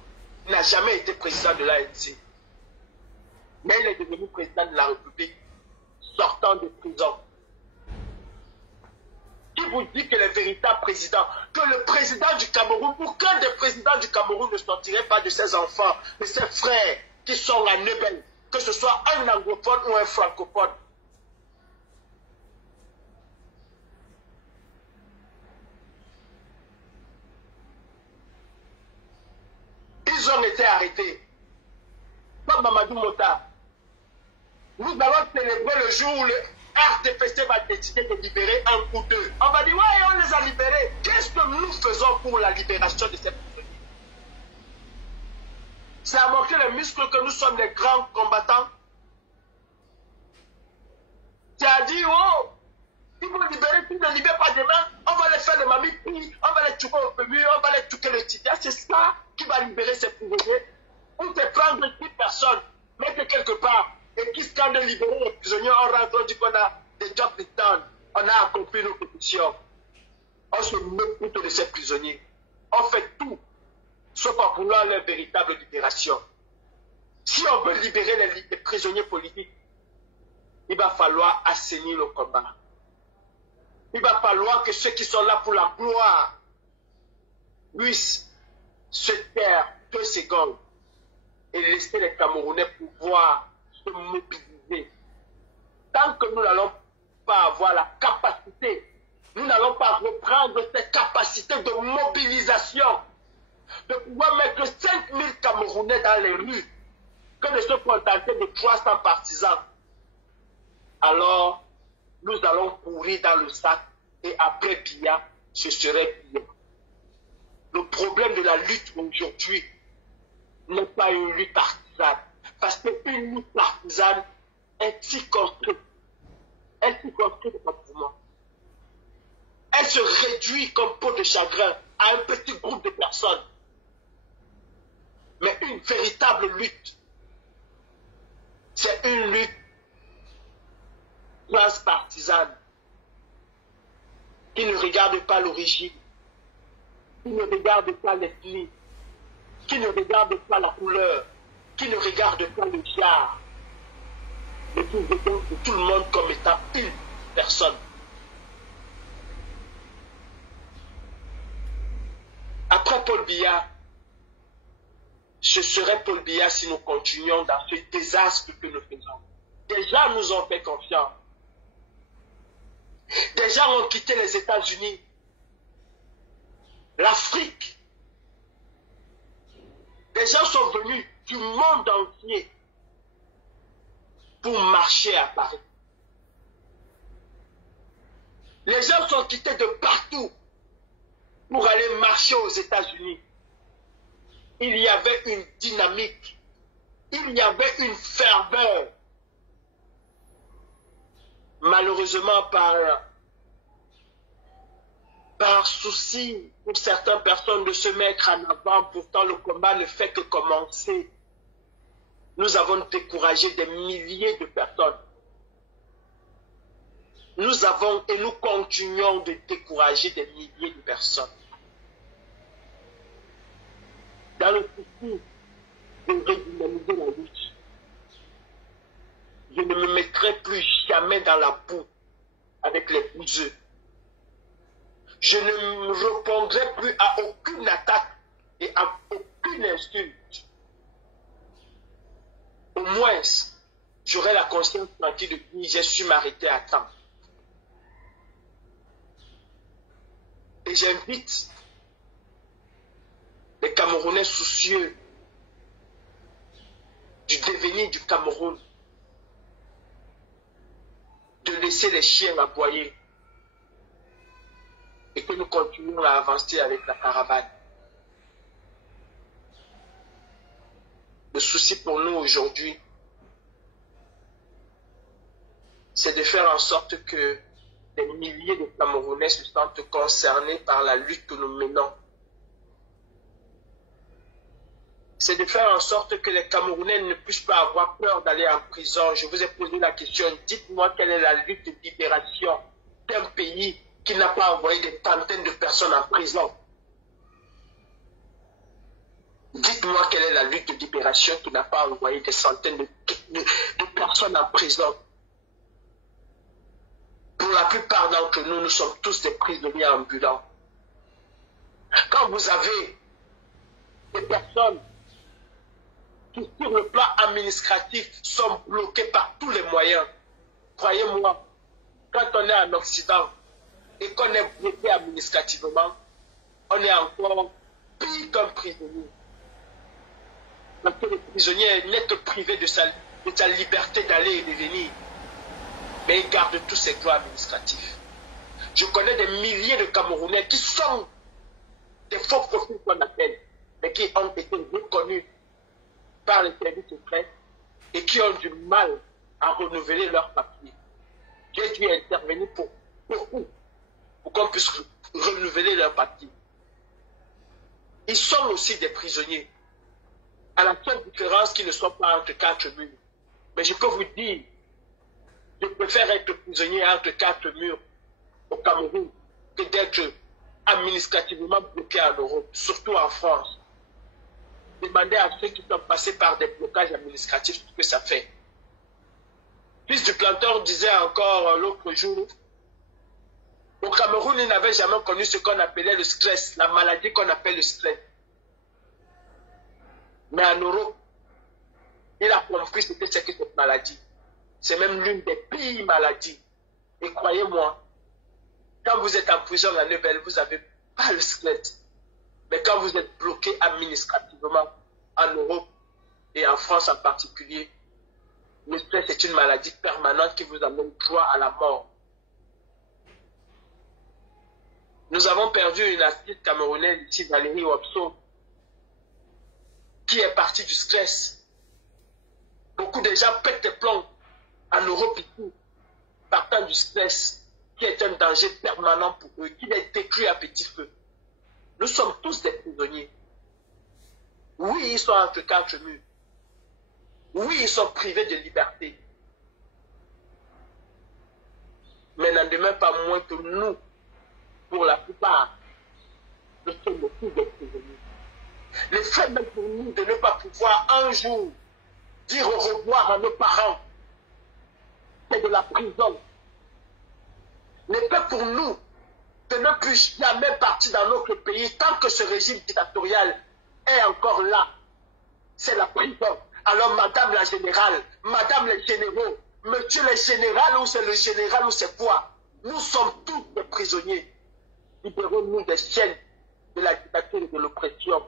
il n'a jamais été président de l'ANC. Mais il est devenu président de la République, sortant de prison. Qui vous dit que le véritable président, que le président du Cameroun, aucun des présidents du Cameroun ne sortirait pas de ses enfants, de ses frères qui sont à Nebel, que ce soit un anglophone ou un francophone? Ils ont été arrêtés. Comme Mamadou Mota. nous allons célébrer le jour où le RDPC va décider de libérer un ou deux. On va dire, ouais, on les a libérés. Qu'est-ce que nous faisons pour la libération de cette personne? C'est à montrer les muscles que nous sommes des grands combattants. C'est à dire, oh, ils vont libérer, ils ne libèrent pas demain, on va les faire le mamie, on va les tuer au fému, on va les tuer le tibia. C'est ça qui va libérer ces prisonniers. On te prendre 10 personnes, mettre quelque part, et qui scandent libérer les prisonniers, on rentre, on dit qu'on a des jobs done, on a accompli nos pétitions. On se met de ces prisonniers. On fait tout, sauf en vouloir leur véritable libération. Si on veut libérer les prisonniers politiques, il va falloir assainir le combat. Il va falloir que ceux qui sont là pour la gloire puissent se taire 2 secondes et laisser les Camerounais pouvoir se mobiliser. Tant que nous n'allons pas avoir la capacité, nous n'allons pas reprendre cette capacité de mobilisation, de pouvoir mettre 5000 Camerounais dans les rues, que de se contenter de 300 partisans. Alors, nous allons courir dans le sac et après Biya, ce serait Biya. Le problème de la lutte aujourd'hui n'est pas une lutte partisane. Parce qu'une lutte partisane est circonscrite. Elle circonscrite pour moi. Elle se réduit comme peau de chagrin à un petit groupe de personnes. Mais une véritable lutte, c'est une lutte transpartisane qui ne regarde pas l'origine, qui ne regarde pas l'ethnie, qui ne regarde pas la couleur, qui ne regarde pas le genre, mais qui regarde tout le monde comme étant une personne. Après Paul Biya, ce serait Paul Biya si nous continuions dans ce désastre que nous faisons. Des gens nous ont fait confiance. Des gens ont quitté les États-Unis, l'Afrique. Des gens sont venus du monde entier pour marcher à Paris. Les gens sont quittés de partout pour aller marcher aux États-Unis. Il y avait une dynamique, il y avait une ferveur. Malheureusement, par souci pour certaines personnes de se mettre en avant, pourtant le combat ne fait que commencer. Nous avons découragé des milliers de personnes. Nous avons et nous continuons de décourager des milliers de personnes. Dans le souci de redynamiser la lutte, je ne me mettrai plus jamais dans la boue avec les bouseux. Je ne me répondrai plus à aucune attaque et à aucune insulte. Au moins, j'aurai la conscience tranquille de dire j'ai su m'arrêter à temps. Et j'invite les Camerounais soucieux du devenir du Cameroun de laisser les chiens aboyer et que nous continuons à avancer avec la caravane. Le souci pour nous aujourd'hui, c'est de faire en sorte que des milliers de Camerounais se sentent concernés par la lutte que nous menons. C'est de faire en sorte que les Camerounais ne puissent pas avoir peur d'aller en prison. Je vous ai posé la question, dites-moi quelle est la lutte de libération d'un pays qui n'a pas envoyé des centaines de personnes en prison. Dites-moi quelle est la lutte de libération qui n'a pas envoyé des centaines de personnes en prison. Pour la plupart d'entre nous, nous sommes tous des prisonniers ambulants. Quand vous avez des personnes qui, sur le plan administratif, sont bloquées par tous les moyens, croyez-moi, quand on est en Occident et qu'on est bloqué administrativement, on est encore pire qu'un prisonnier. Parce que le prisonnier n'est que privé de sa de ta liberté d'aller et de venir. Mais il garde tous ses droits administratifs. Je connais des milliers de Camerounais qui sont des faux profils qu'on appelle, mais qui ont été reconnus par les services secrets et qui ont du mal à renouveler leurs papiers. J'ai dû intervenir pour beaucoup, pour qu'on puisse renouveler leurs papiers. Ils sont aussi des prisonniers, à la seule différence qu'ils ne sont pas entre quatre murs. Mais je peux vous dire, je préfère être prisonnier entre quatre murs au Cameroun que d'être administrativement bloqué en Europe, surtout en France. Demandez à ceux qui sont passés par des blocages administratifs ce que ça fait. Fils du planteur disait encore l'autre jour, au Cameroun, il n'avait jamais connu ce qu'on appelait le stress, la maladie qu'on appelle le stress. Mais en Europe, il a compris ce que c'est que cette maladie. C'est même l'une des pires maladies. Et croyez-moi, quand vous êtes en prison à Nebel, vous n'avez pas le stress. Mais quand vous êtes bloqué administrativement en Europe et en France en particulier, le stress est une maladie permanente qui vous amène droit à la mort. Nous avons perdu une artiste camerounaise ici, Valérie Wapso, qui est partie du stress. Beaucoup de gens pètent des plombs en Europe ici, partant du stress, qui est un danger permanent pour eux, qui est détruit à petit feu. Nous sommes tous des prisonniers. Oui, ils sont entre quatre murs. Oui, ils sont privés de liberté. Mais n'en demeure pas moins que nous, pour la plupart, nous sommes aussi des prisonniers. Le fait même pour nous de ne pas pouvoir un jour dire au revoir à nos parents, c'est de la prison. Le fait pour nous de ne plus jamais partir dans notre pays tant que ce régime dictatorial est encore là, c'est la prison. Alors madame la générale, madame les généraux, monsieur le général, ou c'est le général ou c'est quoi? Nous sommes tous des prisonniers. Libérons-nous des chaînes de la dictature et de l'oppression.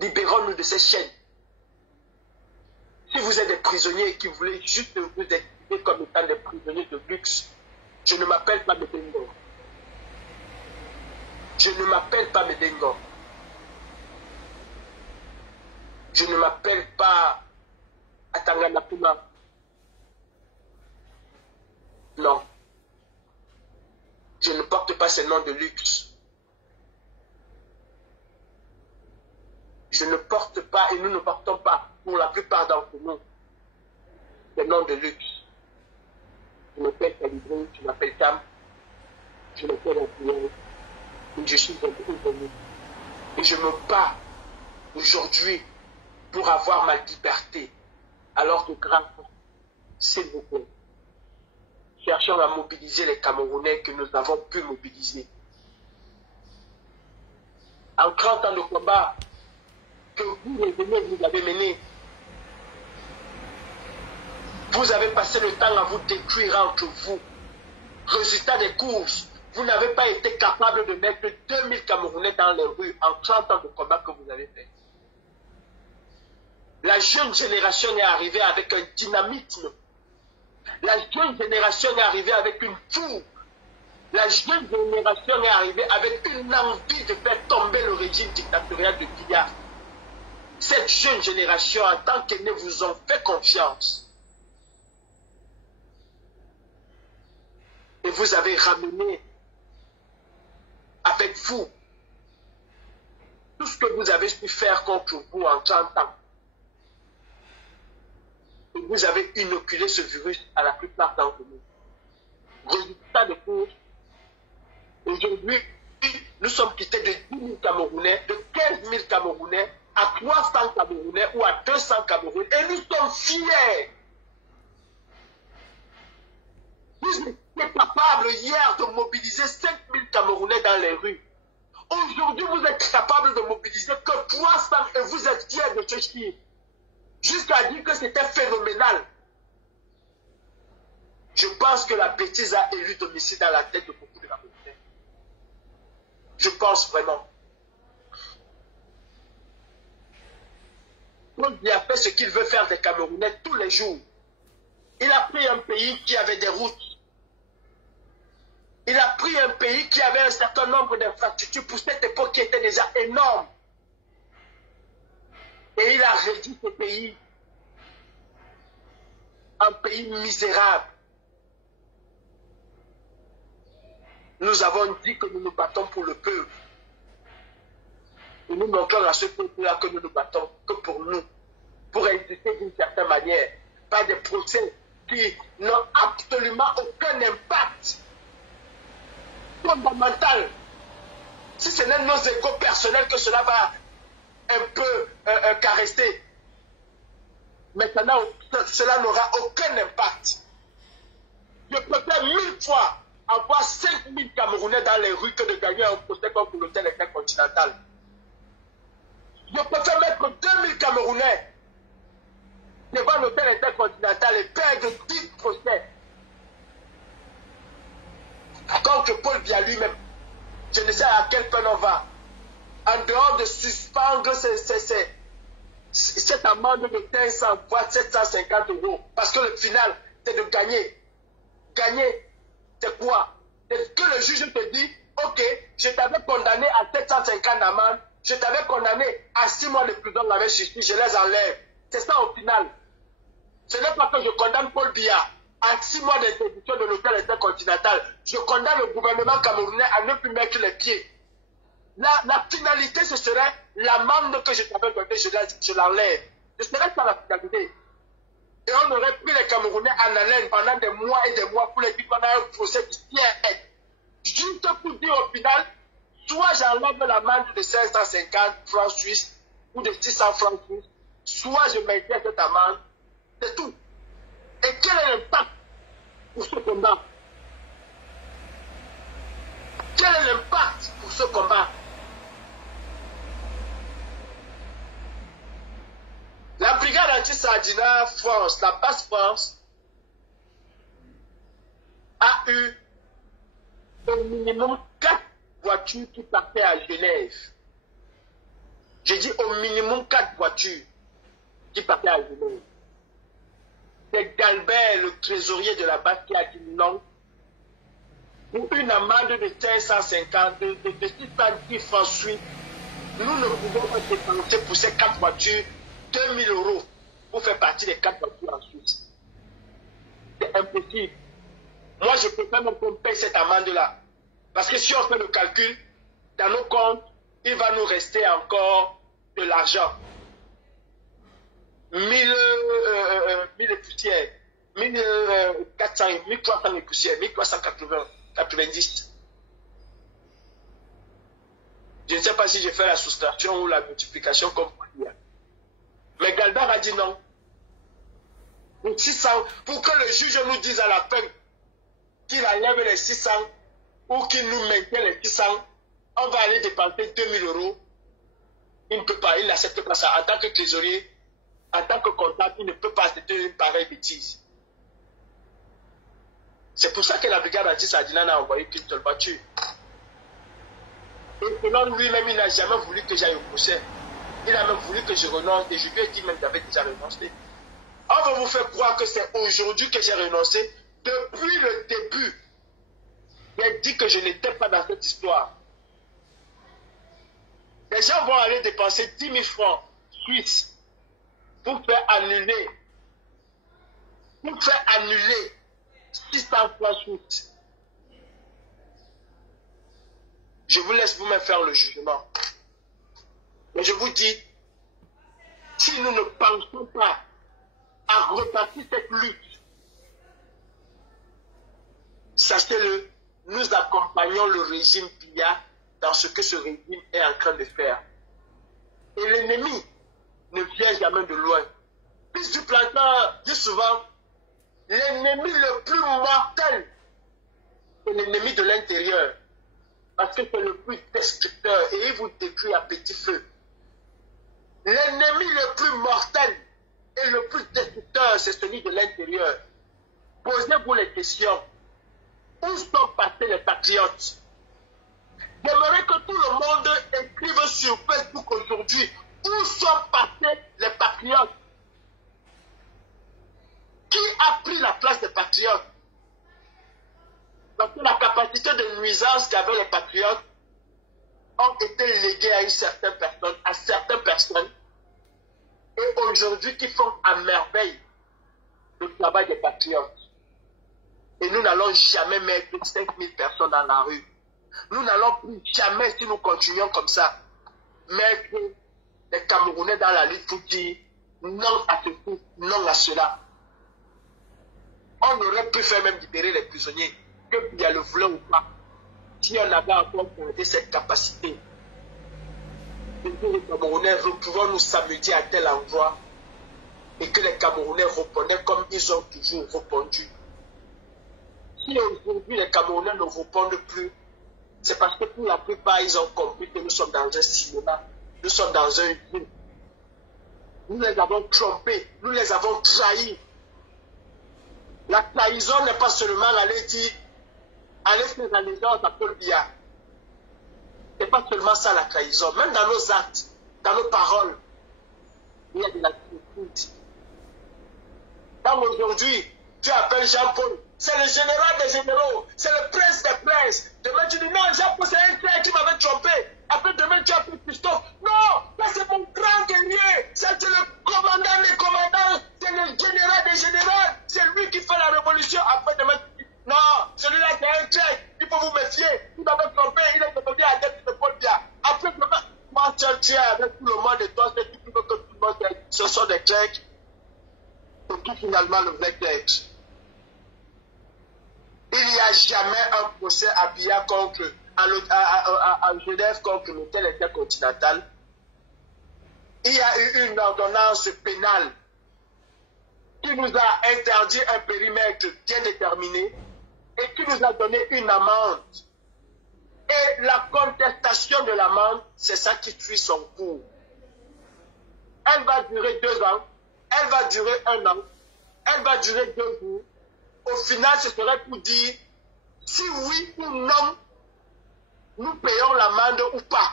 Libérons-nous de ces chaînes. Si vous êtes des prisonniers qui voulaient juste vous expliquer comme étant des prisonniers de luxe, je ne m'appelle pas Medengo. Je ne m'appelle pas Medengo. Je ne m'appelle pas Atanganapuma. Non. Je ne porte pas ces noms de luxe. Je ne porte pas et nous ne portons pas, pour la plupart d'entre nous, des noms de luxe. Je m'appelle Calibré, je m'appelle Cam, je m'appelle Antoine, je suis un prisonnier. Et je me bats aujourd'hui pour avoir ma liberté. Alors que grâce, s'il vous plaît, cherchons à mobiliser les Camerounais que nous avons pu mobiliser. En 30 ans de combat, que vous, les aînés, vous avez mené, vous avez passé le temps à vous détruire entre vous. Résultat des courses, vous n'avez pas été capable de mettre 2000 Camerounais dans les rues en 30 ans de combat que vous avez fait. La jeune génération est arrivée avec un dynamisme. La jeune génération est arrivée avec une fougue. La jeune génération est arrivée avec une envie de faire tomber le régime dictatorial de Biya. Cette jeune génération, en tant qu'aînés, vous ont fait confiance. Et vous avez ramené avec vous tout ce que vous avez pu faire contre vous en 30 ans. Et vous avez inoculé ce virus à la plupart d'entre nous. Résultat de course, aujourd'hui, nous sommes quittés de 10 000 Camerounais, de 15 000 Camerounais, à 300 Camerounais ou à 200 Camerounais. Et nous sommes fiers. Vous étiez capable hier de mobiliser 5 000 Camerounais dans les rues. Aujourd'hui, vous êtes capable de mobiliser que 300 et vous êtes fiers de ce chiffre. Jusqu'à dire que c'était phénoménal. Je pense que la bêtise a élu domicile dans la tête de beaucoup de Camerounais. Je pense vraiment. Paul Biya fait ce qu'il veut faire des Camerounais tous les jours. Il a pris un pays qui avait des routes. Il a pris un pays qui avait un certain nombre d'infrastructures pour cette époque qui était déjà énorme. Et il a réduit ce pays en pays misérable. Nous avons dit que nous nous battons pour le peuple. Et nous montrons à ce peuple-là que nous nous battons que pour nous, pour exister d'une certaine manière, pas des procès qui n'ont absolument aucun impact fondamental. Si ce n'est nos égos personnels que cela va un peu caresser, maintenant cela n'aura aucun impact. Je préfère 1000 fois avoir 5000 Camerounais dans les rues que de gagner un procès comme pour l'hôtel intercontinental. Je préfère mettre 2000 Camerounais devant l'hôtel intercontinental et perdre 10 procès. Contre Paul Biya lui-même, je ne sais à quel point on va. En dehors de suspendre cette amende de 500 voire 750 €. Parce que le final, c'est de gagner. Gagner, c'est quoi? C'est que le juge te dit, ok, je t'avais condamné à 750 d'amende, je t'avais condamné à 6 mois de prison avec justice, je les enlève. C'est ça au final. Ce n'est pas que je condamne Paul Biya à 6 mois d'interdiction de l'hôtel intercontinental. Je condamne le gouvernement camerounais à ne plus mettre les pieds. La finalité, ce serait l'amende que je t'avais donnée, je l'enlève. Ce serait ça la finalité. Et on aurait pris les Camerounais en haleine pendant des mois et des mois pour les dire qu'on a un procès du siècle. Juste pour dire au final, soit j'enlève l'amende de 550 francs suisses ou de 600 francs suisses, soit je maintiens cette amende. C'est tout. Et quel est l'impact pour ce combat? Quel est l'impact pour ce combat? La brigade anti-Sardina France, la basse France, a eu au minimum 4 voitures qui partaient à Genève. J'ai dit au minimum 4 voitures qui partaient à Genève. C'est Galbert, le trésorier de la base, qui a dit non. Pour une amende de 550, de 610 francs suisses, nous ne pouvons pas dépenser pour ces 4 voitures 2000 € pour faire partie des 4 voitures en Suisse. C'est impossible. Moi, je préfère même qu'on paye cette amende-là. Parce que si on fait le calcul, dans nos comptes, il va nous rester encore de l'argent. 1000 et poussières, 1400, 1300 et poussières, 1390. Je ne sais pas si je fais la soustraction ou la multiplication comme hier. Mais Galbert a dit non. Pour 600, pour que le juge nous dise à la fin qu'il enlève les 600 ou qu'il nous maintient les 600, on va aller dépenser 2000 €. Il ne peut pas, il n'accepte pas ça. En tant que trésorier, en tant que comptable, il ne peut pas accepter une pareille bêtise. C'est pour ça que la brigade anti-Sardina n'a envoyé qu'une seule voiture. Et selon lui-même, il n'a jamais voulu que j'aille au procès. Il a même voulu que je renonce et je lui ai dit même que j'avais déjà renoncé. On va vous faire croire que c'est aujourd'hui que j'ai renoncé. Depuis le début, j'ai dit que je n'étais pas dans cette histoire. Les gens vont aller dépenser 10 000 francs suisses pour faire annuler 600 francs suisses. Je vous laisse vous-même faire le jugement. Mais je vous dis, si nous ne pensons pas à repartir cette lutte, sachez-le, nous accompagnons le régime Biya dans ce que ce régime est en train de faire. Et l'ennemi ne vient jamais de loin. Fils du planteur dit souvent, l'ennemi le plus mortel, c'est l'ennemi de l'intérieur. Parce que c'est le plus destructeur et il vous détruit à petit feu. L'ennemi le plus mortel et le plus destructeur, c'est celui de l'intérieur. Posez-vous les questions. Où sont passés les patriotes? J'aimerais que tout le monde écrive sur Facebook aujourd'hui Où sont passés les patriotes? Qui a pris la place des patriotes? Parce que la capacité de nuisance qu'avaient les patriotes ont été léguées à certaines personnes, et aujourd'hui qui font à merveille le travail des patriotes. Et nous n'allons jamais mettre 5000 personnes dans la rue. Nous n'allons plus jamais, si nous continuons comme ça, mettre les Camerounais dans la lutte pour dire non à ceci, non à cela. On aurait pu faire même libérer les prisonniers, que il y a le voulait ou pas, si on avait encore gardé cette capacité. Et que les Camerounais pouvons nous samedi à tel endroit, et que les Camerounais répondaient comme ils ont toujours répondu. Si aujourd'hui les Camerounais ne répondent plus, c'est parce que pour la plupart, ils ont compris que nous sommes dans un cinéma, nous sommes dans un film. Nous les avons trompés, nous les avons trahis. La trahison n'est pas seulement aller dire, aller faire allégeance à Paul Biya. Ce n'est pas seulement ça la trahison. Même dans nos actes, dans nos paroles, il y a de la trahison. Comme aujourd'hui, tu appelles Jean-Paul, c'est le général des généraux, c'est le prince des princes. Demain tu dis non, Jean-Paul c'est un frère qui m'avait trompé. Après demain tu appelles Christophe. Non, ça c'est mon grand guerrier, c'est le commandant des commandants, c'est le général des généraux, c'est lui qui fait la révolution. Après demain tu dis non, celui-là c'est un traître, il faut vous méfier, il m'avait trompé, il est devenu à tête de Paul Biya. Après demain, moi tu tiens avec tout le monde et toi, c'est tout que tout le monde, ce sont des traîtres. C'est tout finalement le vrai traître. Il n'y a jamais un procès à Biya à Genève contre l'hôtel intercontinental. Il y a eu une ordonnance pénale qui nous a interdit un périmètre bien déterminé et qui nous a donné une amende. Et la contestation de l'amende, c'est ça qui suit son cours. Elle va durer 2 ans, elle va durer 1 an, elle va durer 2 jours. Au final, ce serait pour dire si oui ou non nous payons l'amende ou pas.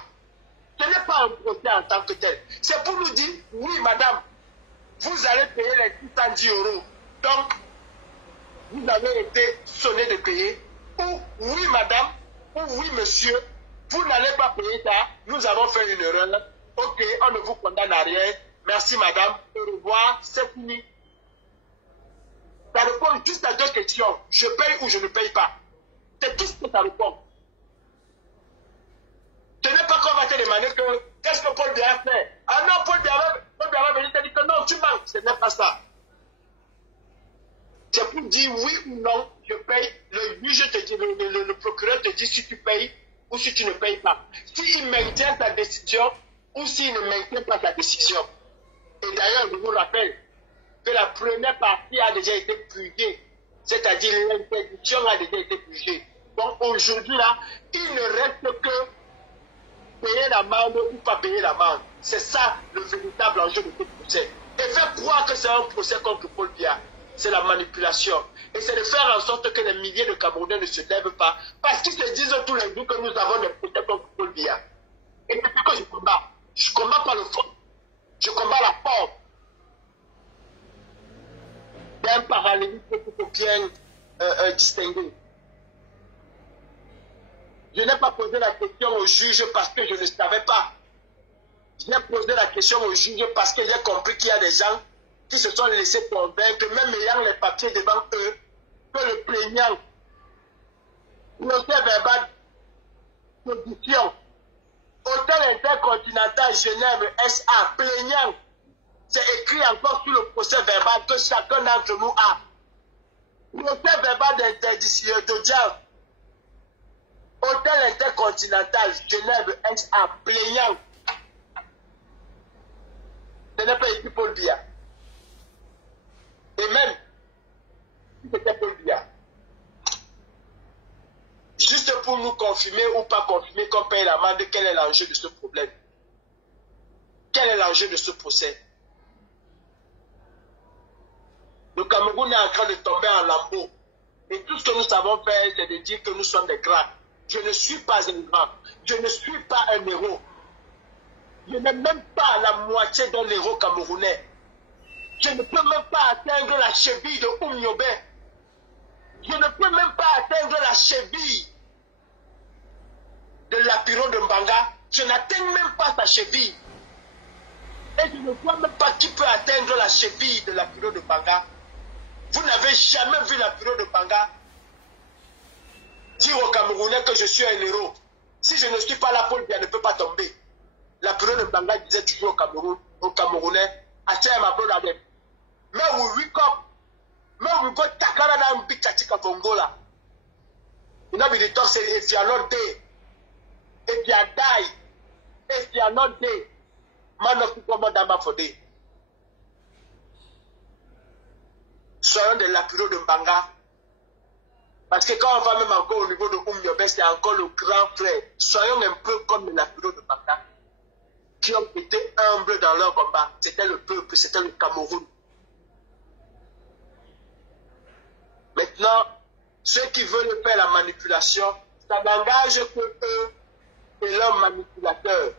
Ce n'est pas un procès en tant que tel. C'est pour nous dire, oui madame, vous allez payer les 610 €. Donc, vous avez été sonné de payer. Ou oui madame, ou oui monsieur, vous n'allez pas payer ça. Nous avons fait une erreur. Ok, on ne vous condamne à rien. Merci madame, au revoir, c'est fini. Ça répond juste à 2 questions. Je paye ou je ne paye pas. C'est tout ce que ça répond. Ce n'est pas qu'on va te demander que qu'est-ce que Paul Biya fait. Ah non, Paul Biya va venir te dire que non, tu manques. Ce n'est pas ça. C'est pour dire oui ou non, je paye. Le juge te dit, le procureur te dit si tu payes ou si tu ne payes pas. S'il maintient sa décision ou s'il ne maintient pas sa décision. Et d'ailleurs, je vous rappelle que la première partie a déjà été purgée, c'est-à-dire l'interdiction a déjà été purgée. Donc aujourd'hui là, il ne reste que payer l'amende ou pas payer l'amende. C'est ça le véritable enjeu de ce procès. Et faire croire que c'est un procès contre Paul Biya, c'est la manipulation. Et c'est de faire en sorte que les milliers de Camerounais ne se lèvent pas, parce qu'ils se disent tous les jours que nous avons des procès contre Paul Biya. Et c'est ce que je combats. Je ne combats pas le fond, je combats la forme. Un parallélisme qu'il faut bien distinguer. Je n'ai pas posé la question au juge parce que je ne savais pas. J'ai posé la question au juge parce que j'ai compris qu'il y a des gens qui se sont laissés convaincre, même ayant les papiers devant eux, que le plaignant, procès verbal d'audition, Hôtel Intercontinental Genève SA, plaignant, c'est écrit encore sur le procès verbal que chacun d'entre nous a. Procès verbal d'interdiction d'audience. Hôtel Intercontinental Genève SA, plaignant. Ce n'est pas écrit Paul Biya. Et même, si c'était Paul Biya, juste pour nous confirmer ou pas confirmer qu'on paye l'amende, quel est l'enjeu de ce problème? Quel est l'enjeu de ce procès? Le Cameroun est en train de tomber en lambeaux. Et tout ce que nous savons faire, c'est de dire que nous sommes des grands. Je ne suis pas un grand. Je ne suis pas un héros. Je n'ai même pas la moitié d'un héros camerounais. Je ne peux même pas atteindre la cheville de Oumyobé. Je ne peux même pas atteindre la cheville de Lapiro de Mbanga. Je n'atteins même pas sa cheville. Et je ne vois même pas qui peut atteindre la cheville de Lapiro de Mbanga. Vous n'avez jamais vu Lapiro de Mbanga dire aux Camerounais que je suis un héros. Si je ne suis pas là, Paul Biya ne peut pas tomber. Lapiro de Mbanga disait toujours aux Camerounais, Atia ma brother them. Mais we wake up. Mais we go takara na big chatika Congola. You know, the talk say if you are not there, if you are die, if you are not there, man of people more than for day. Soyons des Lapiro de Mbanga. Parce que quand on va même encore au niveau de Oumyobé, c'est encore le grand frère. Soyons un peu comme les Lapiro de Mbanga, qui ont été humbles dans leur combat. C'était le peuple, c'était le Cameroun. Maintenant, ceux qui veulent faire la manipulation, ça n'engage que eux et leurs manipulateurs.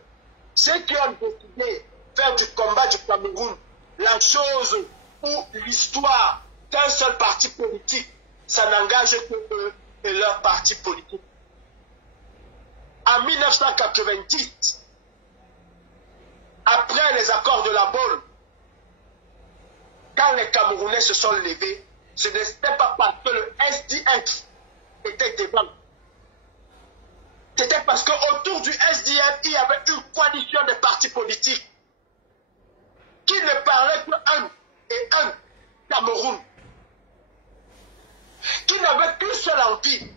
Ceux qui ont décidé de faire du combat du Cameroun la chose ou l'histoire d'un seul parti politique, ça n'engage que eux et leurs partis politiques. En 1990, après les accords de la Baule, quand les Camerounais se sont levés, ce n'était pas parce que le SDF était devant. C'était parce qu'autour du SDF, il y avait une coalition de partis politiques qui ne parlaient qu'un et un Cameroun, qui n'avait qu'une seule envie,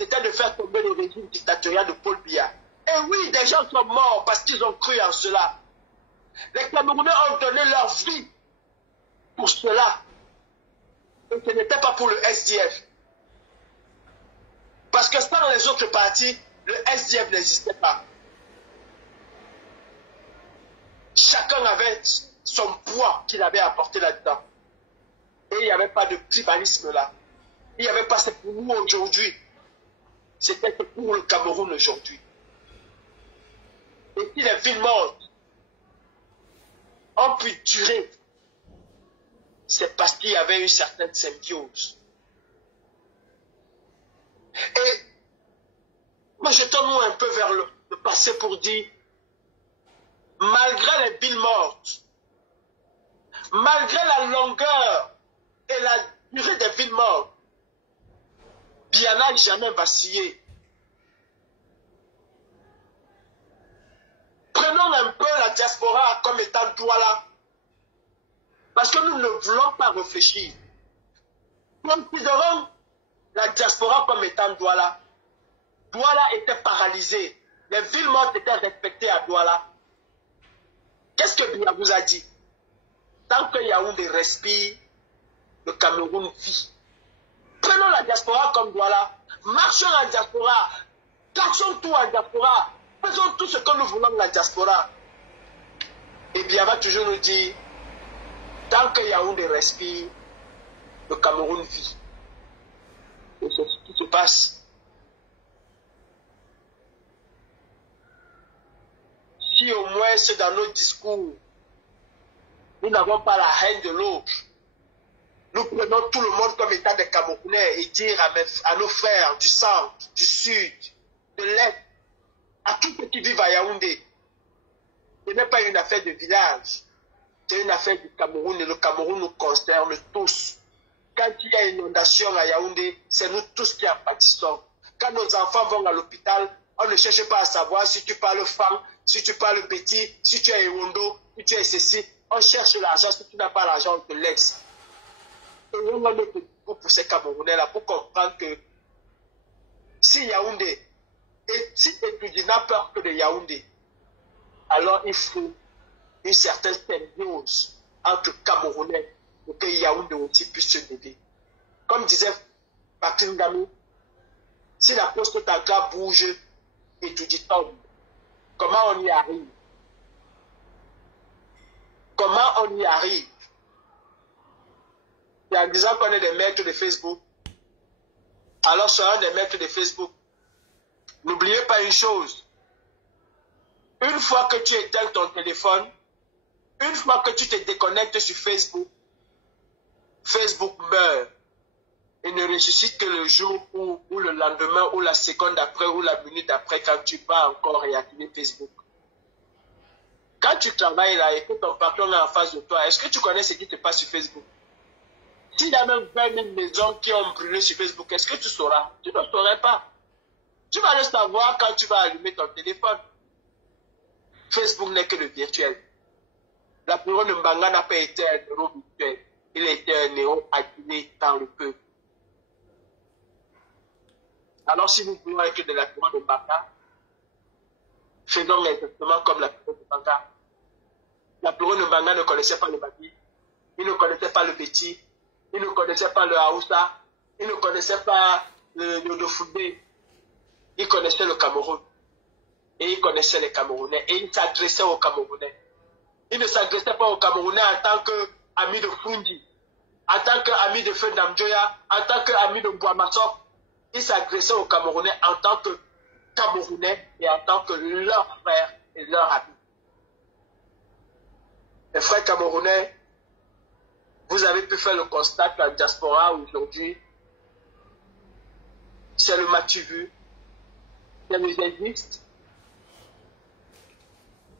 c'était de faire tomber le régime dictatorial de Paul Biya. Et oui, des gens sont morts parce qu'ils ont cru en cela. Les Camerounais ont donné leur vie pour cela. Et ce n'était pas pour le SDF. Parce que sans les autres partis, le SDF n'existait pas. Chacun avait son poids qu'il avait apporté là-dedans. Et il n'y avait pas de tribalisme là. Il n'y avait pas ce pour nous aujourd'hui. C'était pour le Cameroun aujourd'hui. Et si les villes mortes ont pu durer, c'est parce qu'il y avait une certaine symbiose. Et moi, jetons-nous un peu vers le passé pour dire, malgré les villes mortes, malgré la longueur et la durée des villes mortes, Biya n'a jamais vacillé. Prenons un peu la diaspora comme étant Douala. Parce que nous ne voulons pas réfléchir. Considérons la diaspora comme étant Douala. Douala était paralysée. Les villes mortes étaient respectées à Douala. Qu'est-ce que Biya vous a dit? Tant que Yaoundé respire, le Cameroun vit. Prenons la diaspora comme Douala. Marchons en diaspora. Cachons tout en diaspora. Faisons tout ce que nous voulons de la diaspora. Et Biya va toujours nous dire, tant que Yaoundé respire, le Cameroun vit. Et c'est ce qui se passe. Si au moins c'est dans nos discours, nous n'avons pas la haine de l'autre, nous prenons tout le monde comme étant des Camerounais et dire à nos frères du centre, du sud, de l'est, à tous ceux qui vivent à Yaoundé, ce n'est pas une affaire de village, c'est une affaire du Cameroun et le Cameroun nous concerne tous. Quand il y a une inondation à Yaoundé, c'est nous tous qui en pâtissons. Quand nos enfants vont à l'hôpital, on ne cherche pas à savoir si tu parles Fang, si tu parles petit, si tu es Ewondo, si tu es ceci. On cherche l'argent, si tu n'as pas l'argent, on te laisse. Et on a notre pour ces Camerounais-là pour comprendre que si Yaoundé, et si tu n'as peur que de Yaoundé, alors il faut une certaine symbiose entre Camerounais pour que Yaoundé aussi puisse se lever. Comme disait Patrick Ngami, si la poste d'Agra bouge et tu dis tombe, comment on y arrive? Comment on y arrive? Et en disant qu'on est des maîtres de Facebook, alors soyons des maîtres de Facebook. N'oubliez pas une chose, Une fois que tu éteins ton téléphone, une fois que tu te déconnectes sur Facebook, Facebook meurt et ne ressuscite que le jour ou le lendemain ou la seconde après ou la minute après quand tu vas encore réactiver Facebook. Quand tu travailles là et que ton patron est en face de toi, est-ce que tu connais ce qui se passe sur Facebook? S'il y a même 20 000 maisons qui ont brûlé sur Facebook, est-ce que tu sauras? Tu ne saurais pas. Tu vas le savoir quand tu vas allumer ton téléphone. Facebook n'est que le virtuel. La bureau de Mbanga n'a pas été un héros virtuel. Il a été un héros adulé par le peuple. Alors si nous voulons être de la bureau de Mbanga, faisons exactement comme la bureau de Mbanga. La bureau de Mbanga ne connaissait pas le Babi, il ne connaissait pas le Beti, il ne connaissait pas le Haoussa, il ne connaissait pas le Foudé. Il connaissait le Cameroun. Et il connaissait les Camerounais. Et il s'adressait aux Camerounais. Il ne s'adressait pas aux Camerounais en tant qu'ami de Fundi, en tant qu'ami de Feu Namjoya, en tant qu'ami de Boamassok. Il s'adressait aux Camerounais en tant que Camerounais et en tant que leurs frères et leurs amis. Les frères camerounais, vous avez pu faire le constat que la diaspora aujourd'hui, c'est le Matuvu, c'est le Zéziste.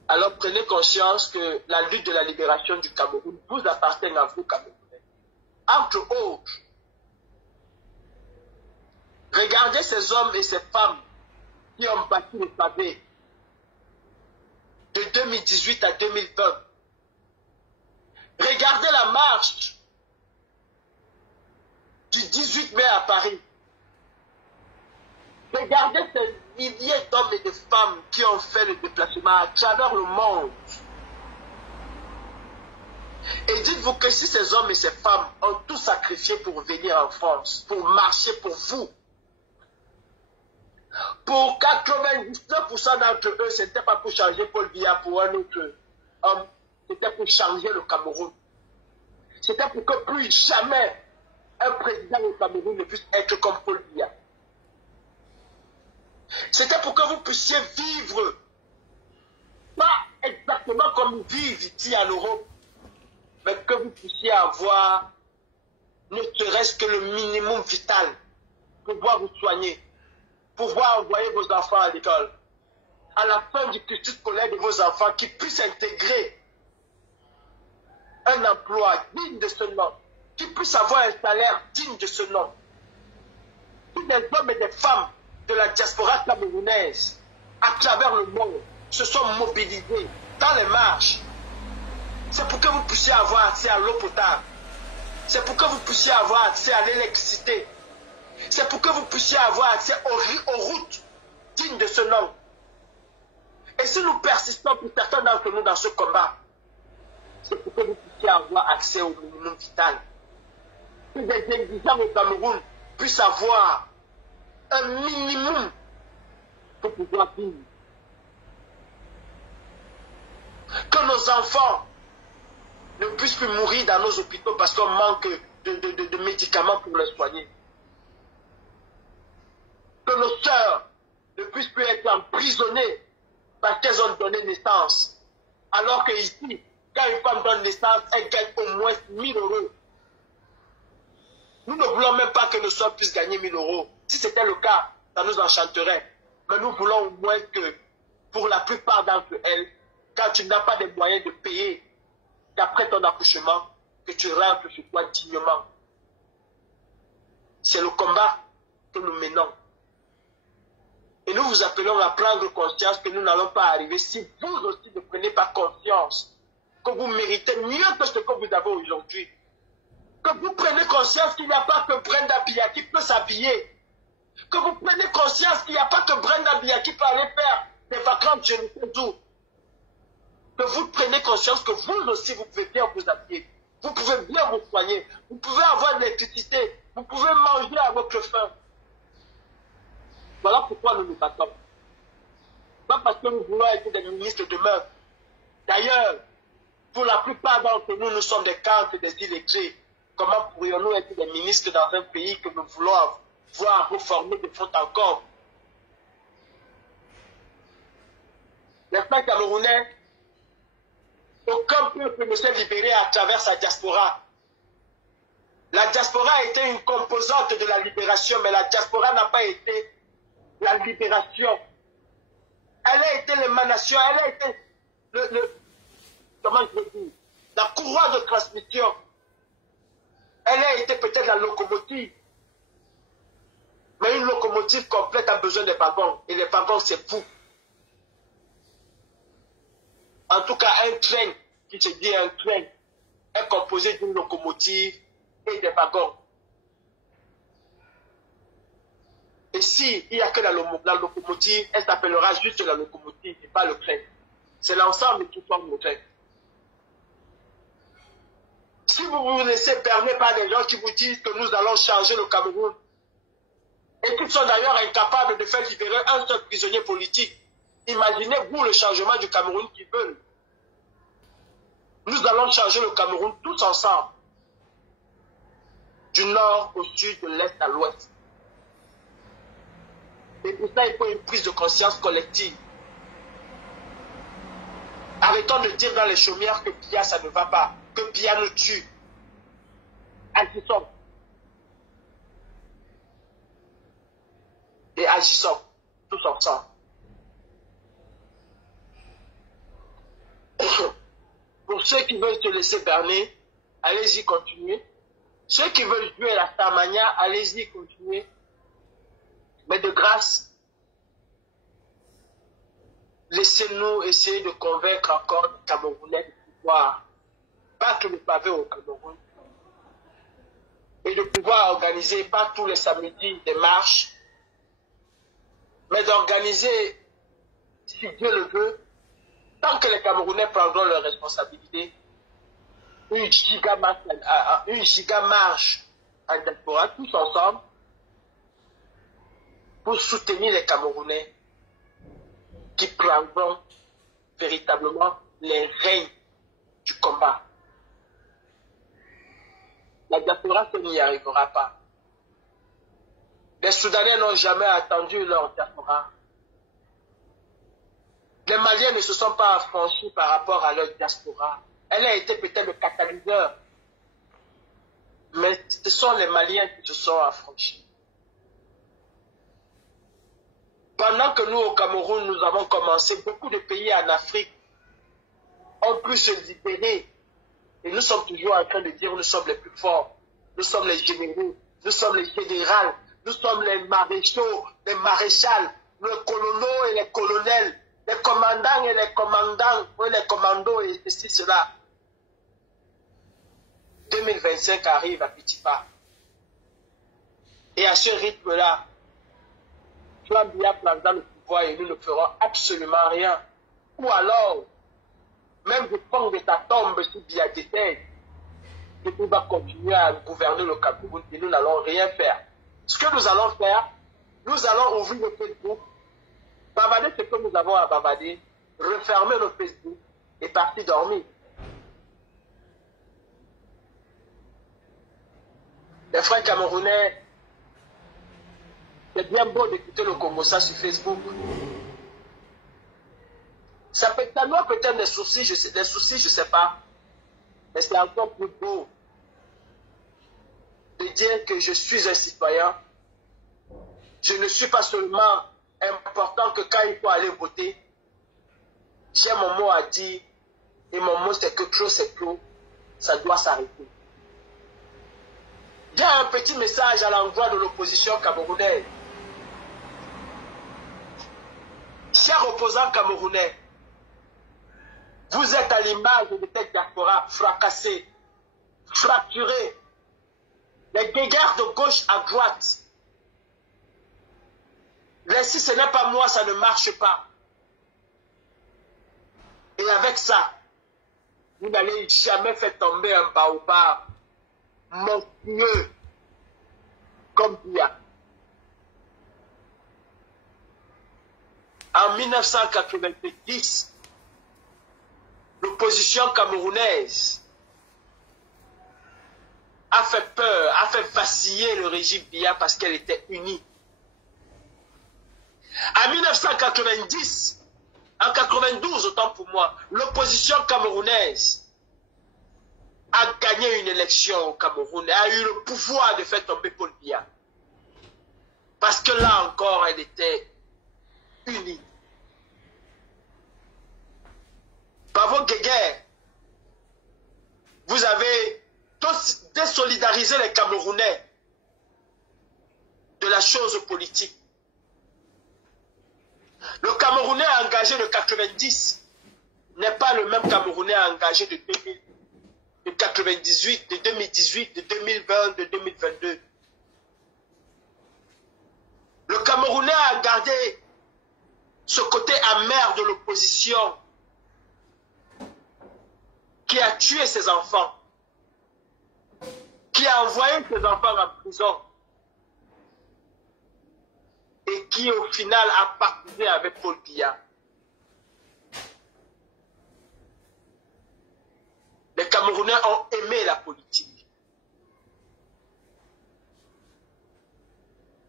Alors prenez conscience que la lutte de la libération du Cameroun vous appartient à vous, Camerounais. Entre autres, regardez ces hommes et ces femmes qui ont bâti le pavé de 2018 à 2020. Regardez la marche du 18 mai à Paris. Regardez ces milliers d'hommes et de femmes qui ont fait le déplacement à travers le monde. Et dites-vous que si ces hommes et ces femmes ont tout sacrifié pour venir en France, pour marcher pour vous, pour 99% d'entre eux, ce n'était pas pour changer Paul Biya pour un autre homme, c'était pour changer le Cameroun. C'était pour que plus jamais un président au Cameroun ne puisse être comme Paul Biya. C'était pour que vous puissiez vivre, pas exactement comme ils vivent ici en Europe, mais que vous puissiez avoir ne serait-ce que le minimum vital, pouvoir vous soigner, pouvoir envoyer vos enfants à l'école, à la fin du cursus scolaire de vos enfants, qui puissent intégrer un emploi digne de ce nom, qui puissent avoir un salaire digne de ce nom. Tous les hommes et des femmes de la diaspora camerounaise, à travers le monde, se sont mobilisés dans les marches. C'est pour que vous puissiez avoir accès à l'eau potable. C'est pour que vous puissiez avoir accès à l'électricité. C'est pour que vous puissiez avoir accès aux routes dignes de ce nom. Et si nous persistons pour certains d'entre nous dans ce combat, c'est pour que vous puissiez avoir accès au minimum vital. Que les indigents au Cameroun puissent avoir un minimum pour pouvoir vivre. Que nos enfants ne puissent plus mourir dans nos hôpitaux parce qu'on manque de médicaments pour les soigner. Que nos sœurs ne puissent plus être emprisonnées parce qu'elles ont donné naissance. Alors que ici, quand une femme donne naissance, elle gagne au moins 1000 euros. Nous ne voulons même pas que nos sœurs puissent gagner 1000 euros. Si c'était le cas, ça nous enchanterait. Mais nous voulons au moins que, pour la plupart d'entre elles, quand tu n'as pas de moyens de payer, qu'après ton accouchement, que tu rentres chez toi dignement. C'est le combat que nous menons. Et nous vous appelons à prendre conscience que nous n'allons pas arriver si vous aussi ne prenez pas conscience que vous méritez mieux que ce que vous avez aujourd'hui. Que vous preniez conscience qu'il n'y a pas que Brenda Biya qui peut s'habiller. Que vous preniez conscience qu'il n'y a pas que Brenda Biya qui peut aller faire des vacances je ne sais où. Que vous preniez conscience que vous aussi vous pouvez bien vous habiller. Vous pouvez bien vous soigner. Vous pouvez avoir de l'électricité. Vous pouvez manger à votre faim. Voilà pourquoi nous nous battons. Pas parce que nous voulons être des ministres demain. D'ailleurs, pour la plupart d'entre nous, nous sommes des cadres et des illettrés. Comment pourrions-nous être des ministres dans un pays que nous voulons voir reformer de fond en comble? Les frères camerounais, aucun peuple ne s'est libéré à travers sa diaspora. La diaspora a été une composante de la libération, mais la diaspora n'a pas été la libération. Elle a été l'émanation, elle a été comment je veux dire, la courroie de transmission. Elle a été peut-être la locomotive. Mais une locomotive complète a besoin des wagons. Et les wagons, c'est vous. En tout cas, un train qui se dit un train est composé d'une locomotive et des wagons. Et s'il n'y a que la locomotive, elle s'appellera juste la locomotive et pas le train. C'est l'ensemble qui forme le train. Si vous vous laissez berner par des gens qui vous disent que nous allons changer le Cameroun, et qui sont d'ailleurs incapables de faire libérer un seul prisonnier politique, imaginez-vous le changement du Cameroun qu'ils veulent. Nous allons changer le Cameroun tous ensemble, du nord au sud, de l'est à l'ouest. Et pour ça, il faut une prise de conscience collective. Arrêtons de dire dans les chaumières que Biya, ça ne va pas, que Biya nous tue. Agissons. Et agissons tous ensemble. Pour ceux qui veulent se laisser berner, allez-y, continuez. Ceux qui veulent jouer la Starmania, allez-y, continuez. Mais de grâce, laissez-nous essayer de convaincre encore les Camerounais de pouvoir battre le pavé au Cameroun et de pouvoir organiser, pas tous les samedis, des marches, mais d'organiser, si Dieu le veut, tant que les Camerounais prendront leurs responsabilités, une giga marche en diaspora, tous ensemble, pour soutenir les Camerounais qui prendront véritablement les règnes du combat. La diaspora, ça n'y arrivera pas. Les Soudanais n'ont jamais attendu leur diaspora. Les Maliens ne se sont pas affranchis par rapport à leur diaspora. Elle a été peut-être le catalyseur. Mais ce sont les Maliens qui se sont affranchis. Pendant que nous, au Cameroun, nous avons commencé, beaucoup de pays en Afrique ont pu se libérer. Et nous sommes toujours en train de dire nous sommes les plus forts. Nous sommes les généraux. Nous sommes les générales. Nous sommes les maréchaux, les maréchals, les colonels et les colonels, les commandants et les commandants, ou les commandos et ceci, cela. 2025 arrive à petits pas. Et à ce rythme-là, Biya prendra le pouvoir et nous ne ferons absolument rien. Ou alors, même de prendre de ta tombe si Biya décède, et nous va continuer à gouverner le Cameroun et nous n'allons rien faire. Ce que nous allons faire, nous allons ouvrir le Facebook, bavader ce que nous avons à bavader, refermer le Facebook et partir dormir. Les frères camerounais, c'est bien beau d'écouter le Congossa sur Facebook. Ça doit peut-être des soucis, je sais pas. Mais c'est encore plus beau de dire que je suis un citoyen. Je ne suis pas seulement important que quand il faut aller voter, j'ai mon mot à dire. Et mon mot c'est que trop c'est trop. Ça doit s'arrêter. Il y a un petit message à l'endroit de l'opposition camerounaise. Chers opposants camerounais, vous êtes à l'image de cette diaspora fracassée, fracturée, les guéguerres de gauche à droite. Mais si ce n'est pas moi, ça ne marche pas. Et avec ça, vous n'allez jamais faire tomber un baobab monstrueux comme Biya. En 1990, l'opposition camerounaise a fait peur, a fait vaciller le régime Biya parce qu'elle était unie. En 1990, en En 92, autant pour moi, l'opposition camerounaise a gagné une élection au Cameroun et a eu le pouvoir de faire tomber Paul Biya. Parce que là encore, elle était unie. Bravo Guéguerre, vous avez tous désolidarisé les Camerounais de la chose politique. Le Camerounais engagé de 90 n'est pas le même Camerounais engagé de 2000, de 98, de 2018, de 2020, de 2022. Le Camerounais a gardé ce côté amer de l'opposition qui a tué ses enfants, qui a envoyé ses enfants en prison et qui au final a partisé avec Paul Biya. Les Camerounais ont aimé la politique.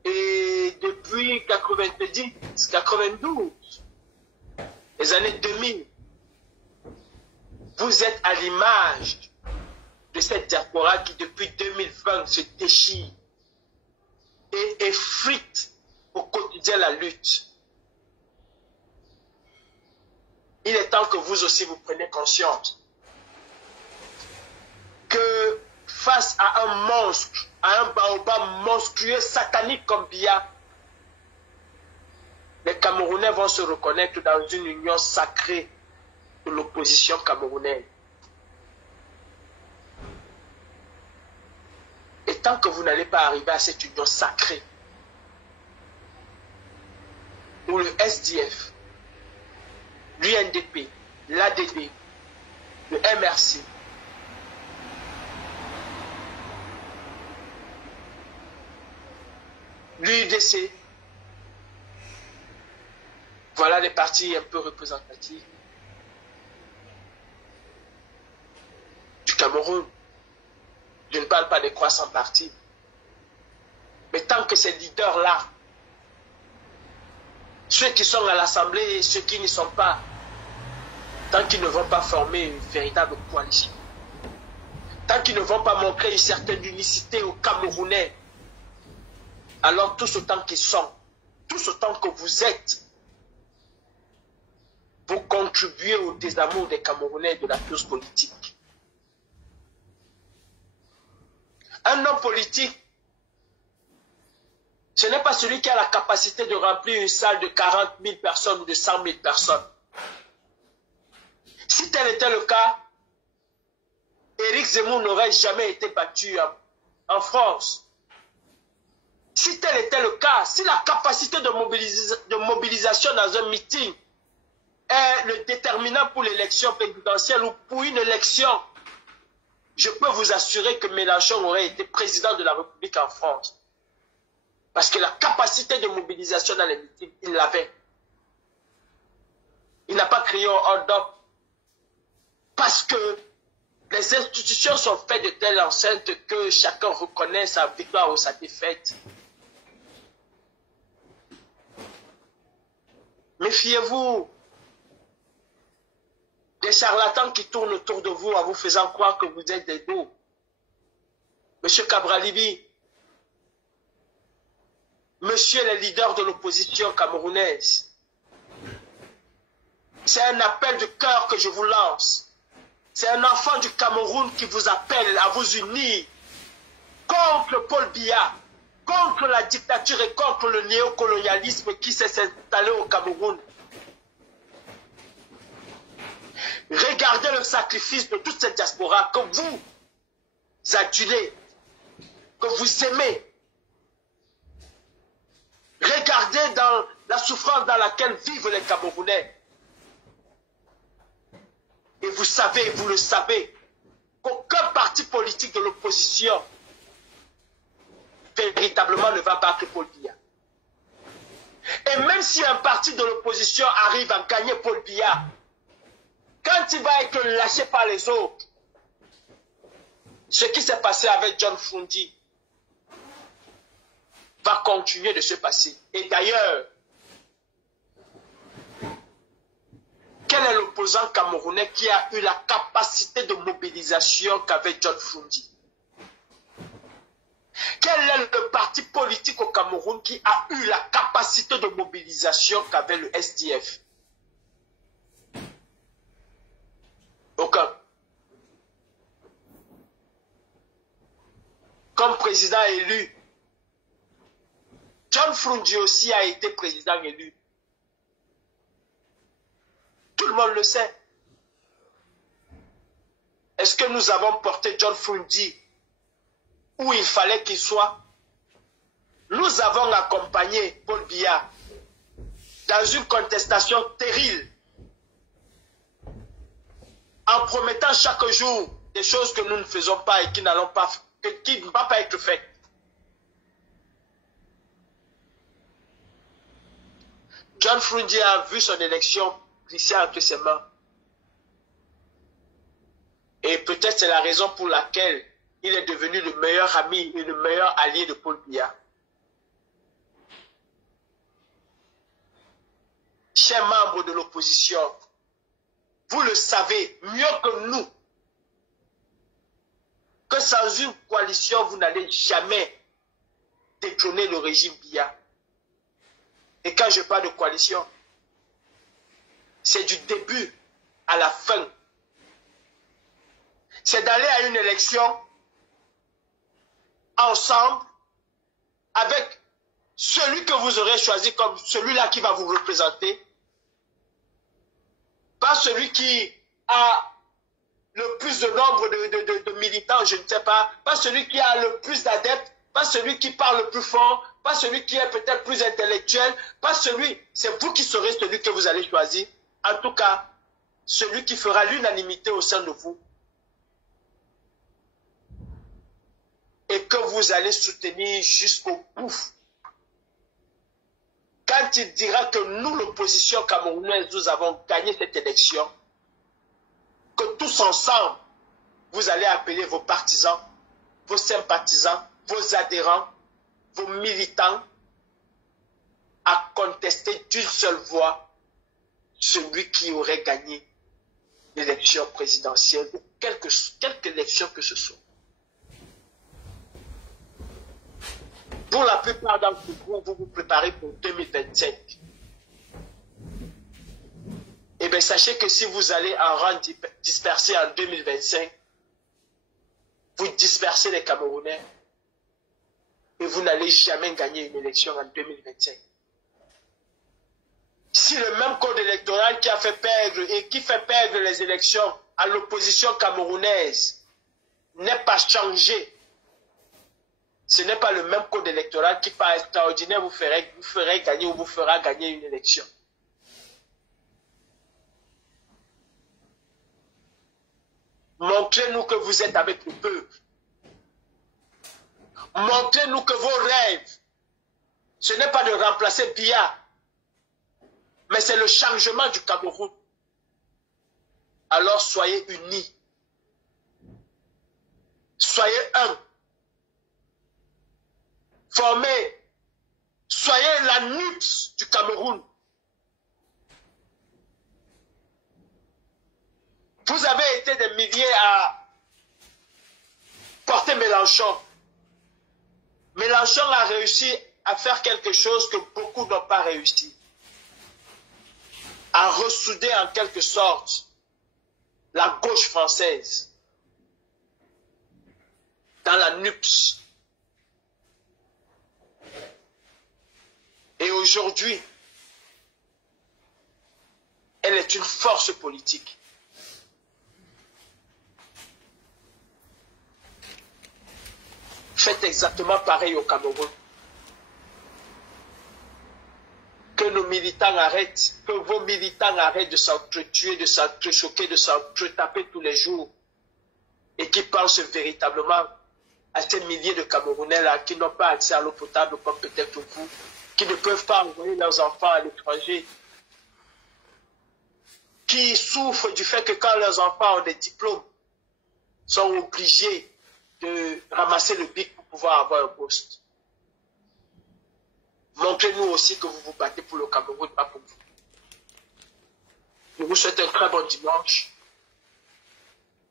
Et depuis 90, 92, les années 2000, vous êtes à l'image de cette diaspora qui depuis 2020 se déchire et effrite au quotidien la lutte. Il est temps que vous aussi vous preniez conscience que face à un monstre, à un baobab monstrueux, satanique comme Biya, les Camerounais vont se reconnaître dans une union sacrée de l'opposition camerounaise. Et tant que vous n'allez pas arriver à cette union sacrée, où le SDF, l'UNDP, l'ADD, le MRC, l'UDC, voilà les partis un peu représentatifs du Cameroun. Je ne parle pas des croissants partis. Mais tant que ces leaders-là, ceux qui sont à l'Assemblée et ceux qui n'y sont pas, tant qu'ils ne vont pas former une véritable coalition, tant qu'ils ne vont pas montrer une certaine unicité aux Camerounais, alors tous autant qu'ils sont, tous autant que vous êtes, vous contribuez au désamour des Camerounais et de la clause politique. Un homme politique, ce n'est pas celui qui a la capacité de remplir une salle de 40 000 personnes ou de 100 000 personnes. Si tel était le cas, Éric Zemmour n'aurait jamais été battu en France. Si tel était le cas, si la capacité de mobilisation dans un meeting est le déterminant pour l'élection présidentielle ou pour une élection, je peux vous assurer que Mélenchon aurait été président de la République en France. Parce que la capacité de mobilisation dans les meetings, il l'avait. Il n'a pas crié au hold-up. Parce que les institutions sont faites de telle enceinte que chacun reconnaît sa victoire ou sa défaite. Méfiez-vous des charlatans qui tournent autour de vous en vous faisant croire que vous êtes des dos. Monsieur Cabralibi, monsieur les leaders de l'opposition camerounaise, c'est un appel du cœur que je vous lance. C'est un enfant du Cameroun qui vous appelle à vous unir contre Paul Biya, contre la dictature et contre le néocolonialisme qui s'est installé au Cameroun. Regardez le sacrifice de toute cette diaspora que vous adulez, que vous aimez. Regardez dans la souffrance dans laquelle vivent les Camerounais. Et vous savez, vous le savez, qu'aucun parti politique de l'opposition véritablement ne va battre Paul Biya. Et même si un parti de l'opposition arrive à gagner Paul Biya, quand il va être lâché par les autres, ce qui s'est passé avec John Fundi va continuer de se passer. Et d'ailleurs, Quel est l'opposant camerounais qui a eu la capacité de mobilisation qu'avait John Frundi? Quel est le parti politique au Cameroun qui a eu la capacité de mobilisation qu'avait le SDF? Aucun. Comme président élu, John Frundi aussi a été président élu. Tout le monde le sait. Est-ce que nous avons porté John Frundi où il fallait qu'il soit? Nous avons accompagné Paul Biya dans une contestation terrible, en promettant chaque jour des choses que nous ne faisons pas et qui n'allont pas, qui ne vont pas être faites. John Frundi a vu son élection glisser entre ses mains. Et peut-être c'est la raison pour laquelle il est devenu le meilleur ami et le meilleur allié de Paul Biya. Chers membres de l'opposition, vous le savez mieux que nous, que sans une coalition, vous n'allez jamais détrôner le régime Biya. Et quand je parle de coalition, c'est du début à la fin. C'est d'aller à une élection ensemble avec celui que vous aurez choisi comme celui-là qui va vous représenter. Pas celui qui a le plus de nombre de militants, je ne sais pas. Pas celui qui a le plus d'adeptes. Pas celui qui parle le plus fort. Pas celui qui est peut-être plus intellectuel. Pas celui, c'est vous qui serez celui que vous allez choisir. En tout cas, celui qui fera l'unanimité au sein de vous. Et que vous allez soutenir jusqu'au bout. Quand il dira que nous, l'opposition camerounaise, nous avons gagné cette élection, que tous ensemble, vous allez appeler vos partisans, vos sympathisants, vos adhérents, vos militants à contester d'une seule voix celui qui aurait gagné l'élection présidentielle ou quelque élection que ce soit. Pour la plupart d'entre vous, vous vous préparez pour 2025. Eh bien, sachez que si vous allez en rang dispersé en 2025, vous dispersez les Camerounais et vous n'allez jamais gagner une élection en 2025. Si le même code électoral qui a fait perdre et qui fait perdre les élections à l'opposition camerounaise n'est pas changé, ce n'est pas le même code électoral qui, par extraordinaire, vous ferait gagner ou vous fera gagner une élection. Montrez-nous que vous êtes avec le peuple. Montrez-nous que vos rêves, ce n'est pas de remplacer Biya, mais c'est le changement du Cameroun. Alors soyez unis. Soyez un. Formez. Soyez la NUPS du Cameroun. Vous avez été des milliers à porter Mélenchon. Mélenchon a réussi à faire quelque chose que beaucoup n'ont pas réussi. À ressouder en quelque sorte la gauche française dans la NUPS. Et aujourd'hui, elle est une force politique. Faites exactement pareil au Cameroun. Que nos militants arrêtent, que vos militants arrêtent de s'entretuer, de s'entrechoquer, de s'entretaper tous les jours et qui pensent véritablement à ces milliers de Camerounais-là qui n'ont pas accès à l'eau potable comme peut-être vous, qui ne peuvent pas envoyer leurs enfants à l'étranger, qui souffrent du fait que quand leurs enfants ont des diplômes, sont obligés de ramasser le bic pour pouvoir avoir un poste. Montrez-nous aussi que vous vous battez pour le Cameroun, pas pour vous. Je vous souhaite un très bon dimanche.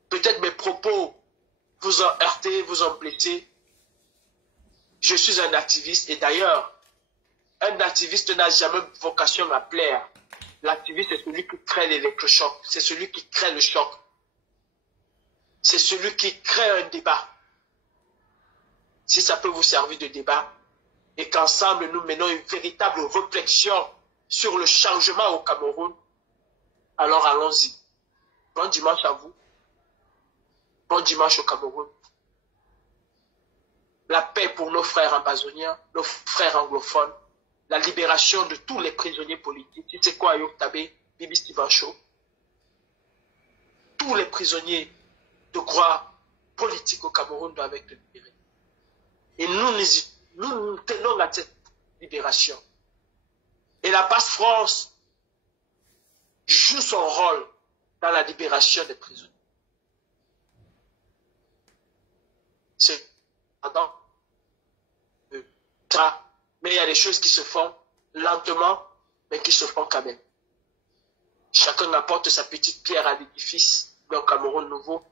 Peut-être mes propos vous ont heurté, vous ont blessé. Je suis un activiste et d'ailleurs, un activiste n'a jamais vocation à plaire. L'activiste, c'est celui qui crée l'électrochoc. C'est celui qui crée le choc. C'est celui qui crée un débat. Si ça peut vous servir de débat et qu'ensemble nous menons une véritable réflexion sur le changement au Cameroun, alors allons-y. Bon dimanche à vous. Bon dimanche au Cameroun. La paix pour nos frères amazoniens, nos frères anglophones, la libération de tous les prisonniers politiques. Tu sais quoi, Ayok Tabé, Bibi Stibancho? Tous les prisonniers de croix politiques au Cameroun doivent être libérés. Et nous tenons à cette libération. Et la Basse France joue son rôle dans la libération des prisonniers. C'est pardon. Mais il y a des choses qui se font lentement, mais qui se font quand même. Chacun apporte sa petite pierre à l'édifice d'un Cameroun nouveau.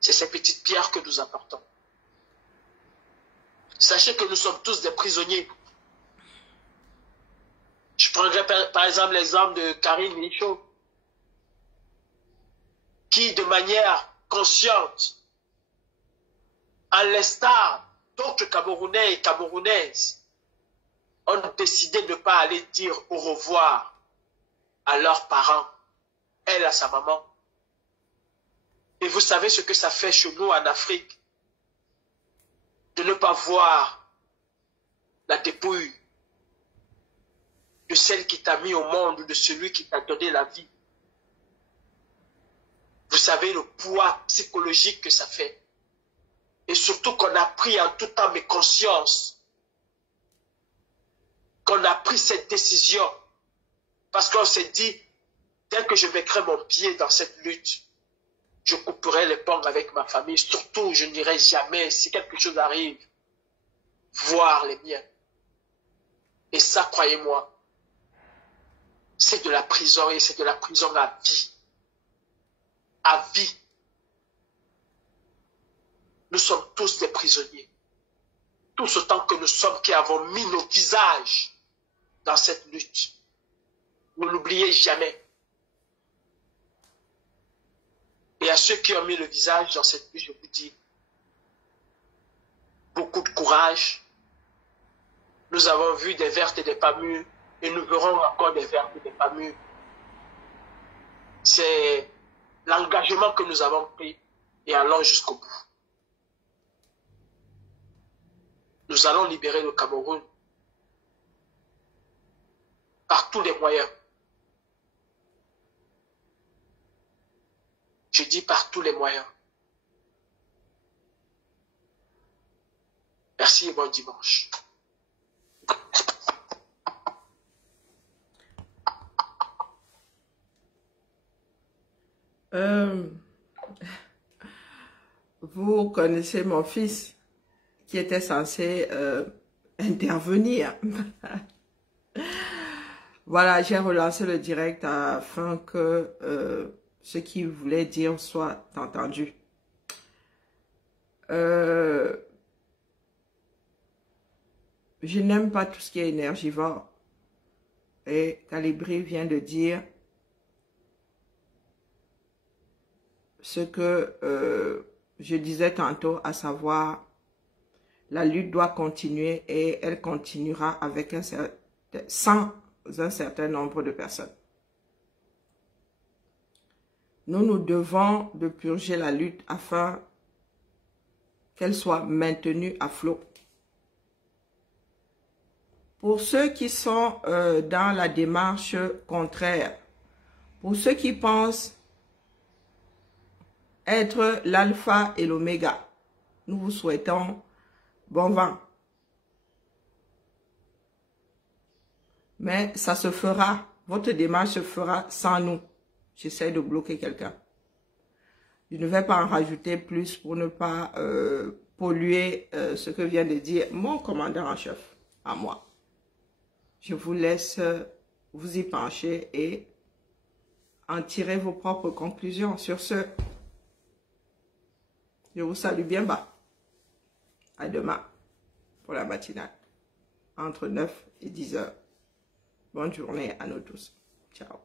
C'est ces petites pierres que nous apportons. Sachez que nous sommes tous des prisonniers. Je prendrai par exemple l'exemple de Karine Michaud, qui de manière consciente, à l'instar d'autres Camerounais et Camerounaises, ont décidé de ne pas aller dire au revoir à leurs parents, elle à sa maman. Et vous savez ce que ça fait chez nous en Afrique, de ne pas voir la dépouille de celle qui t'a mis au monde ou de celui qui t'a donné la vie. Vous savez le poids psychologique que ça fait. Et surtout qu'on a pris en tout temps mes consciences, qu'on a pris cette décision, parce qu'on s'est dit, dès que je mettrai mon pied dans cette lutte, je couperai les ponts avec ma famille. Surtout, je n'irai jamais, si quelque chose arrive, voir les miens. Et ça, croyez-moi, c'est de la prison et c'est de la prison à vie. À vie. Nous sommes tous des prisonniers. Tous autant que nous sommes qui avons mis nos visages dans cette lutte. Ne l'oubliez jamais. Et à ceux qui ont mis le visage dans cette lutte, je vous dis, beaucoup de courage. Nous avons vu des vertes et des pas mûres, et nous verrons encore des vertes et des pas mûres. C'est l'engagement que nous avons pris et allons jusqu'au bout. Nous allons libérer le Cameroun par tous les moyens. Je dis par tous les moyens. Merci et bon dimanche. Vous connaissez mon fils qui était censé intervenir. Voilà, j'ai relancé le direct afin que ce qu'il voulait dire soit entendu. Je n'aime pas tout ce qui est énergivore. Et Calibri vient de dire ce que je disais tantôt, à savoir la lutte doit continuer et elle continuera avec sans un certain nombre de personnes. Nous devons de purger la lutte afin qu'elle soit maintenue à flot. Pour ceux qui sont dans la démarche contraire, pour ceux qui pensent être l'alpha et l'oméga, nous vous souhaitons bon vent. Mais ça se fera, votre démarche se fera sans nous. J'essaie de bloquer quelqu'un. Je ne vais pas en rajouter plus pour ne pas polluer ce que vient de dire mon commandant en chef à moi. Je vous laisse vous y pencher et en tirer vos propres conclusions. Sur ce, je vous salue bien bas. À demain pour la matinale, entre 9 et 10 heures. Bonne journée à nous tous. Ciao.